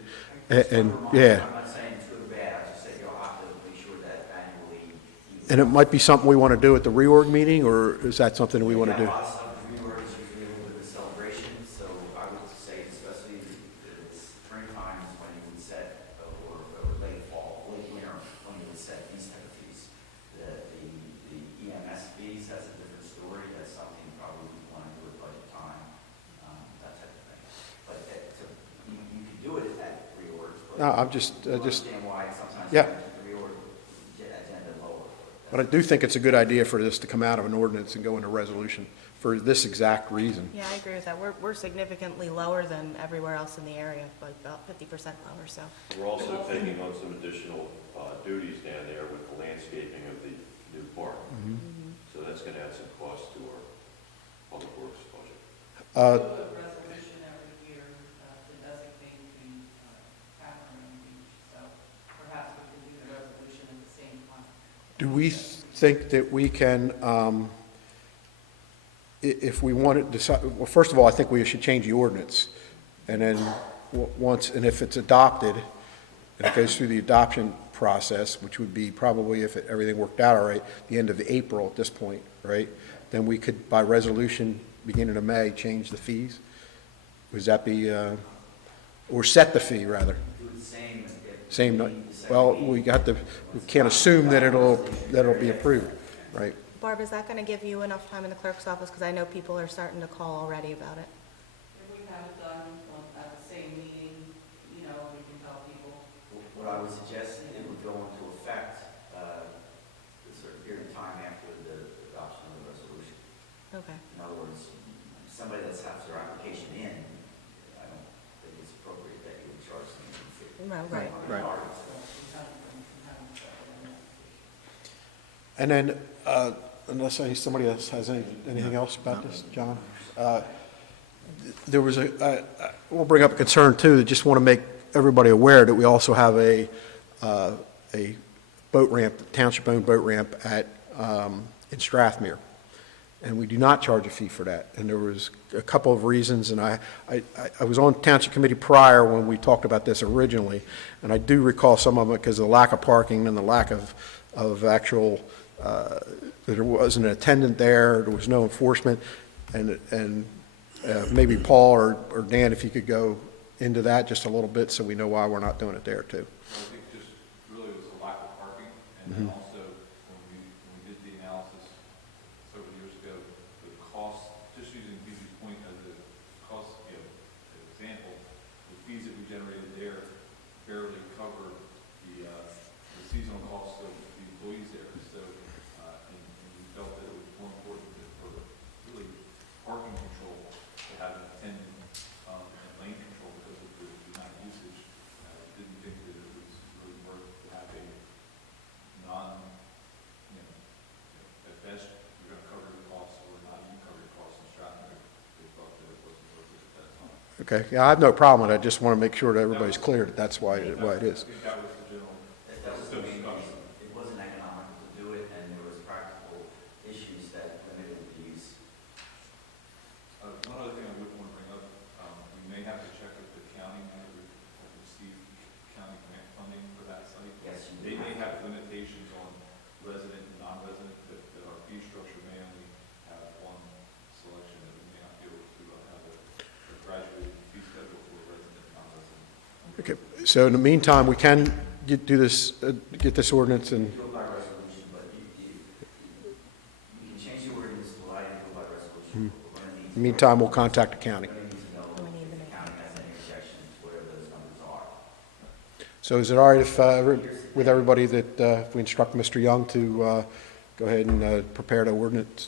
and, yeah. I'm not saying it's good or bad, I just say you'll have to be sure that annually. And it might be something we want to do at the reorg meeting, or is that something we want to do? A lot of stuff, the reorg is usually a little bit of a celebration, so I would say especially the springtime is when you would set, or late fall, late winter, when you would set these type of fees. The EMS fees, that's a different story, that's something you probably would want to do at budget time, that type of thing. But you can do it at reorgs, but. No, I'm just, you understand why sometimes Yeah. the reorg agenda lower. but I do think it's a good idea for this to come out of an ordinance and go into resolution for this exact reason. Yeah, I agree with that. We're significantly lower than everywhere else in the area, like about 50% lower, so. We're also taking on some additional duties down there with the landscaping of the new park. So that's going to add some cost to our public works budget. Do a resolution every year to designate the Catherine Beach, so perhaps we can do the resolution at the same time. Do we think that we can, if we want to decide, well, first of all, I think we should change the ordinance, and then once, and if it's adopted, and it goes through the adoption process, which would be probably, if everything worked out all right, the end of April at this point, right? Then we could, by resolution, beginning of May, change the fees? Would that be, or set the fee, rather? Do the same. Same, well, we can't assume that it'll be approved, right? Barb, is that going to give you enough time in the clerk's office? Because I know people are starting to call already about it. If we have it done at the same meeting, we can tell people. What I would suggest, it would go into effect a certain period of time after the adoption of the resolution. Okay. In other words, somebody that has their application in, I don't think it's appropriate that you would charge them a fee. Right. Right. Right. And then, unless somebody else has anything else about this, John? There was we'll bring up a concern too, just want to make everybody aware that we also have a boat ramp, township-owned boat ramp in Strathmere. And we do not charge a fee for that. And there was a couple of reasons, and I was on township committee prior when we talked about this originally, and I do recall some of it because of the lack of parking and the lack of actual, there wasn't an attendant there was no enforcement, and maybe Paul or Dan, if you could go into that just a little bit so we know why we're not doing it there too. I think just really it was a lack of parking, and then also when we did the analysis several years ago, the cost, just using Beezy's Point as a cost, example, the fees that we generated there barely cover the seasonal costs of the employees there. So, and we felt that it was more important for really parking control to have an attendant and lane control because of the amount of usage. Didn't think that it was really worth to have a non Okay, yeah, I have no problem with it, I just want to make sure that everybody's clear that that's why it is. I think that was the general, That was the main reason. It wasn't economical to do it, and there was practical issues that limited the use. one other thing I would want to bring up, we may have to check if the county may have received county grant funding for that site. Yes, you They did. may have limitations on resident and non-resident, that our fee structure may only have one selection, that we may not be able to have a graduated fee schedule for resident and non-resident. Okay, so in the meantime, we can get this ordinance and, Do it by resolution, but you can change the ordinance to allow you to do it by resolution. We're gonna need in the meantime, we'll contact the county. We're gonna need to know if the county has any objections to whatever those numbers are. So is it all right if, with everybody that if we instruct Mr. Young to go ahead and prepare the ordinance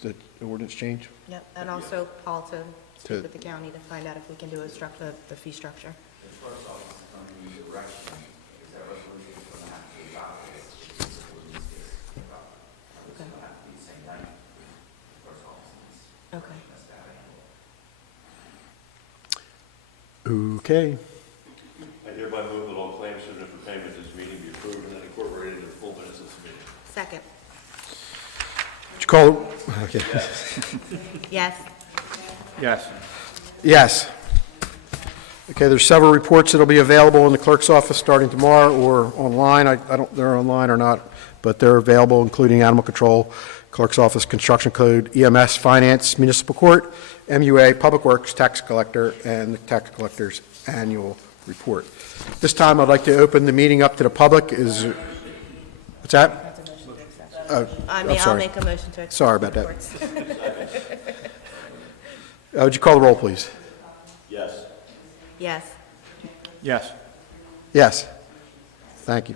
change? Yep, and also Paul to To- speak with the county to find out if we can do the fee structure. The clerk's office is going to need direction, because that resolution is going to have to be adopted. If this ordinance gets adopted. It's going to have to be the same night. The clerk's office needs Okay. that's how to handle it. Okay. I hereby move that all claims submitted for payment at this meeting be approved and then incorporated into the full minutes of this meeting. Second. Would you call, okay, Yes. Yes. yes. Okay, there's several reports that'll be available in the clerk's office starting tomorrow or online. I don't, they're online or not, but they're available, including animal control, clerk's office, construction code, EMS, finance, municipal court, MUA, public works, tax collector, and the tax collector's annual report. This time, I'd like to open the meeting up to the public. What's that? I'll sorry. make a motion to accept. Sorry about that. reports. Would you call the roll, please? Yes. Yes. Yes. Yes. Thank you.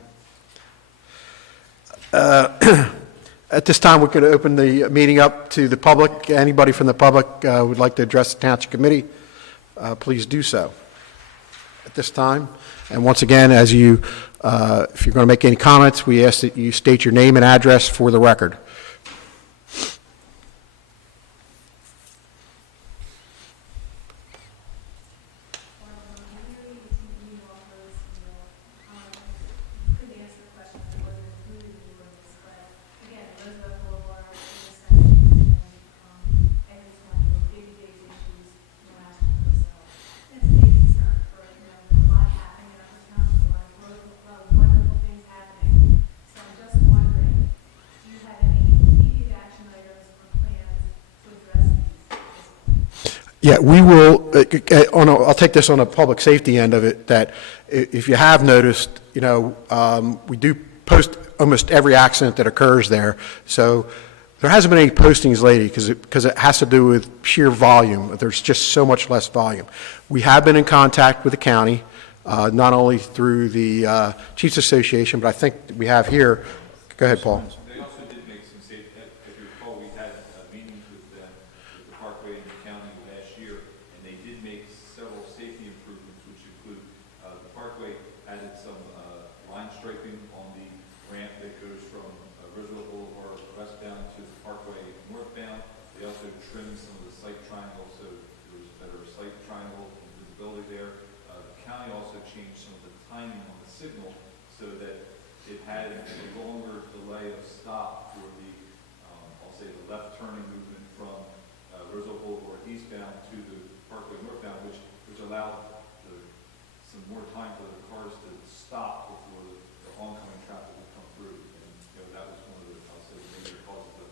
At this time, we're going to open the meeting up to the public. Anybody from the public would like to address the Township Committee, please do so at this time. And once again, if you're going to make any comments, we ask that you state your name and address for the record. Could answer the question if it wasn't included in the ordinance, but again, Roosevelt Boulevard, intersection, and it's one of those big issues, last year or so. It's a big concern for, there's a lot happening in our township, a lot of wonderful things happening. So I'm just wondering, do you have any immediate action items or plans to address these? Yeah, we will, I'll take this on the public safety end of it, that if you have noticed, we do post almost every accident that occurs there. So there hasn't been any postings lately because it has to do with sheer volume. There's just so much less volume. We have been in contact with the county, not only through the Chiefs Association, but I think we have here. Go ahead, Paul. They also did make some safety, if you recall, we had meetings with them, with the Parkway and the county last year, and they did make several safety improvements, which include, the Parkway added some line striping on the ramp that goes from Roosevelt Boulevard westbound to the Parkway northbound. They also trimmed some of the sight triangles, so there was better sight triangle visibility there. The county also changed some of the timing on the signal so that it had a longer delay of stop for the, I'll say, the left turning movement from Roosevelt Boulevard eastbound to the Parkway northbound, which allowed some more time for the cars to stop before the oncoming traffic would come through. And, that was one of the, I'll say, major causes of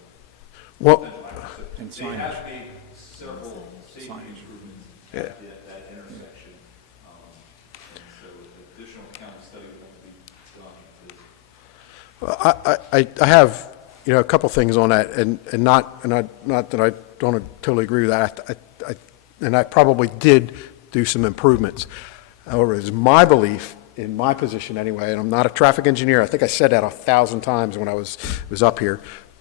Well, potential accidents. And They signage. have made several safety Signage. improvements Yeah. at that intersection. And so additional county study will have to be done to I have, a couple things on that, and not that I don't totally agree with that. And I probably did do some improvements. However, it's my belief, in my position anyway, and I'm not a traffic engineer. I think I said that 1,000 times when I was up here,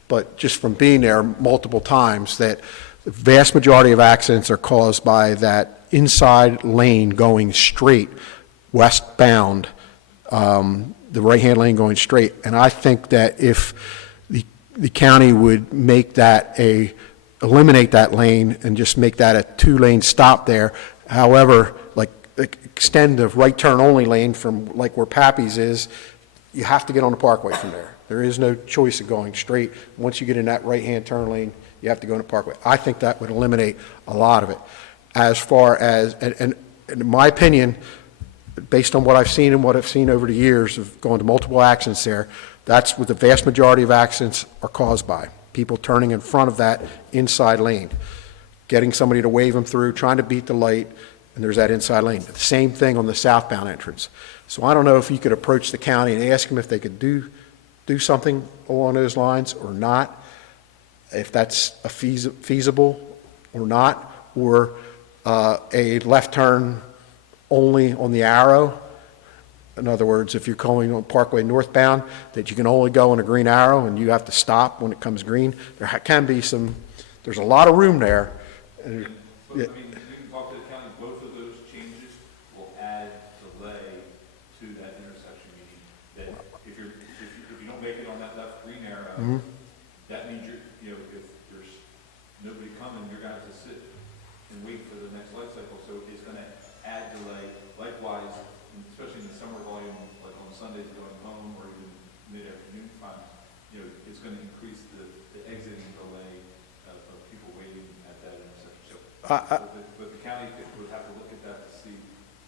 but just from being there multiple times, that the vast majority of accidents are caused by that inside lane going straight westbound, the right-hand lane going straight. And I think that if the county would make that eliminate that lane and just make that a two-lane stop there, However, like, extend the right turn only lane from like where Pappy's is, you have to get on the Parkway from there. There is no choice of going straight. Once you get in that right-hand turn lane, you have to go on the Parkway. I think that would eliminate a lot of it. As far as, and in my opinion, based on what I've seen and what I've seen over the years of going to multiple accidents there, that's what the vast majority of accidents are caused by. People turning in front of that inside lane, getting somebody to wave them through, trying to beat the light, and there's that inside lane. The same thing on the southbound entrance. So I don't know if you could approach the county and ask them if they could do something along those lines or not, if that's a feasible or not, or a left turn only on the arrow. In other words, if you're going on Parkway northbound, that you can only go on a green arrow and you have to stop when it comes green. There can be there's a lot of room there. And, But, I mean, you can talk to the county, both of those changes will add delay to that intersection, meaning that if you don't make it on that left green arrow, that means if there's nobody coming, you're gonna have to sit and wait for the next life cycle, so it's gonna add delay. Likewise, especially in the summer volume, like on Sundays going home or even mid-afternoon times, it's gonna increase the exiting delay of people waiting at that intersection. So, but the county would have to look at that to see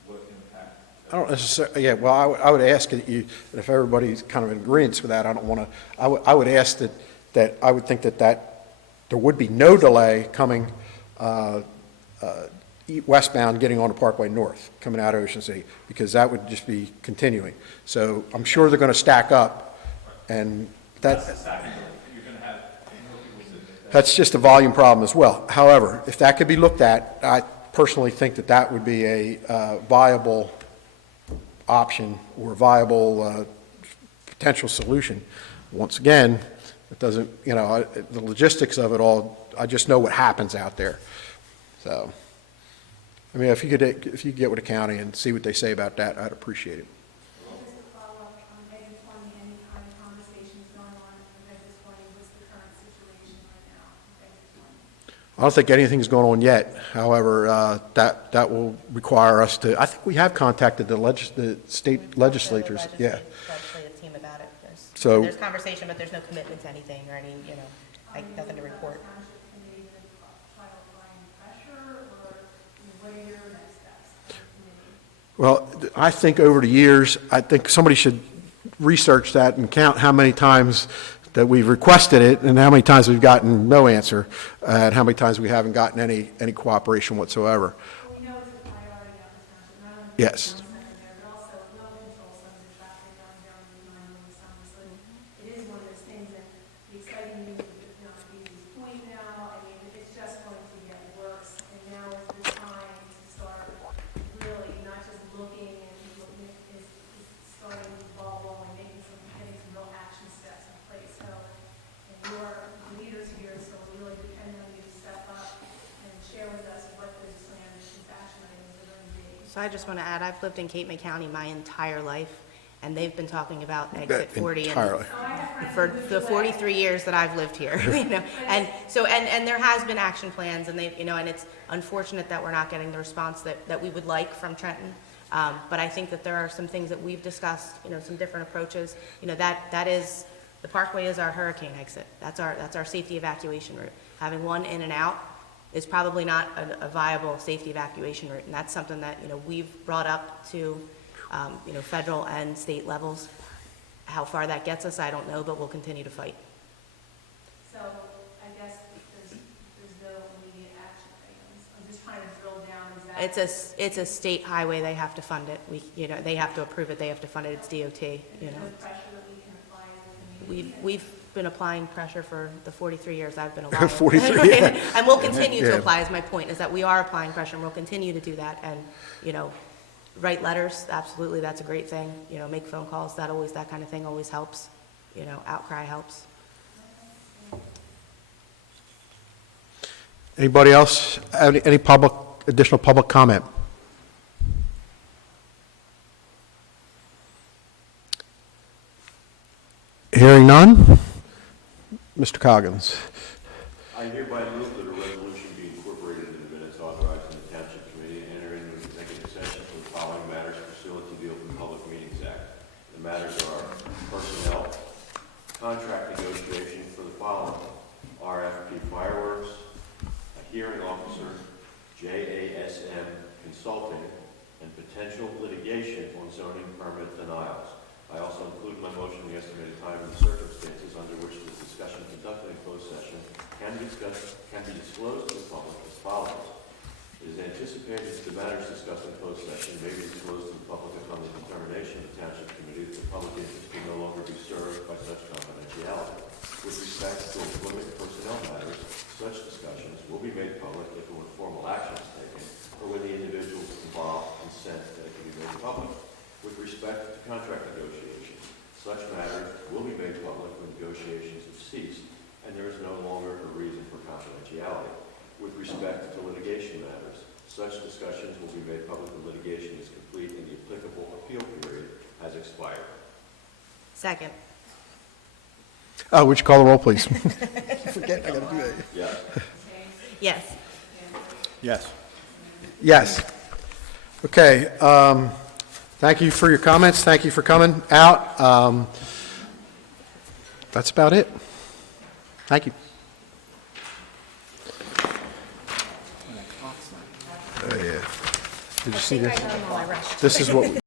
what impact. I don't necessarily, yeah, well, I would ask that that if everybody's kind of in agreement with that, I don't want to, I would ask that I would think that there would be no delay coming westbound, getting on the Parkway North, coming out of Ocean City, because that would just be continuing. So I'm sure they're going to stack up, and You're gonna have more people sitting at that. that's just a volume problem as well. However, if that could be looked at, I personally think that would be a viable option or viable potential solution. Once again, it doesn't, the logistics of it all, I just know what happens out there. So, I mean, if you could get with the county and see what they say about that, I'd appreciate it. Just to follow up on exit 20, any kind of conversations going on with exit 20, what's the current situation right now with exit 20? I don't think anything's going on yet. However, that will require us to, I think we have contacted the state legislatures, yeah. Legislative team about it. So- There's conversation, but there's no commitment to anything or any, nothing to report. Township committee to try to apply any pressure, or what are your next steps as a committee? Well, I think over the years, I think somebody should research that and count how many times that we've requested it and how many times we've gotten no answer, and how many times we haven't gotten any cooperation whatsoever. Well, we know it's a priority of the township, not only Yes. the town center there, but also it will control some of the traffic down there on Route 9 in the summer. So it is one of those things, and the exciting news is that Beasley's Point now, I mean, it's just going to get worse. And now is the time to start really not just looking and looking, is starting to ball rolling, getting some real action steps in place. So, and your leaders here, so we really depend on you to step up and share with us what those plans and action items are going to be. So I just want to add, I've lived in Cape May County my entire life, and they've been talking about exit 40 Entirely. for the 43 years that I've lived here, And so, and there has been action plans, and and it's unfortunate that we're not getting the response that we would like from Trenton. But I think that there are some things that we've discussed, some different approaches. That is, the Parkway is our hurricane exit. That's our safety evacuation route. Having one in and out is probably not a viable safety evacuation route, and that's something that, we've brought up to, federal and state levels. How far that gets us, I don't know, but we'll continue to fight. So I guess there's no immediate action items. I'm just trying to drill down, is that? It's a state highway, they have to fund it. They have to approve it, they have to fund it, it's DOT, No pressure that we can apply as a community? We've been applying pressure for the 43 years I've been alive. 43, yeah. And we'll continue to Yeah. apply, is my point, is that we are applying pressure, and we'll continue to do that. And, write letters, absolutely, that's a great thing. Make phone calls, that kind of thing always helps. Outcry helps. Anybody else, any additional public comment? Hearing none? Mr. Coggins. I hereby move that a resolution be incorporated in the minutes ordinance authorizing the township committee to enter into an executive session for the following matters pursuant to the Open Public Meetings Act. The matters are personnel, contract negotiation for the following: RFP fireworks, a hearing officer, JASM consulting, and potential litigation on zoning permit denials. I also include in my motion the estimated time and the circumstances under which the discussion conducted in closed session can be disclosed to the public as follows. It is anticipated that the matters discussed in closed session may be disclosed to the public upon the determination of the township committee that the public interest can no longer be served by such confidentiality. With respect to employment personnel matters, such discussions will be made public if and when formal action is taken, or when the individuals involved consent that it can be made public. With respect to contract negotiations, such matters will be made public when negotiations have ceased and there is no longer a reason for confidentiality. With respect to litigation matters, such discussions will be made public when litigation is complete and the applicable appeal period has expired. Second. Would you call the roll, please? Forget, I gotta do that. Yes. Yes. Yes. Yes. Okay, thank you for your comments. Thank you for coming out. That's about it. Thank you. Oh, yeah. Did you see this? I got them all, I rushed. This is what we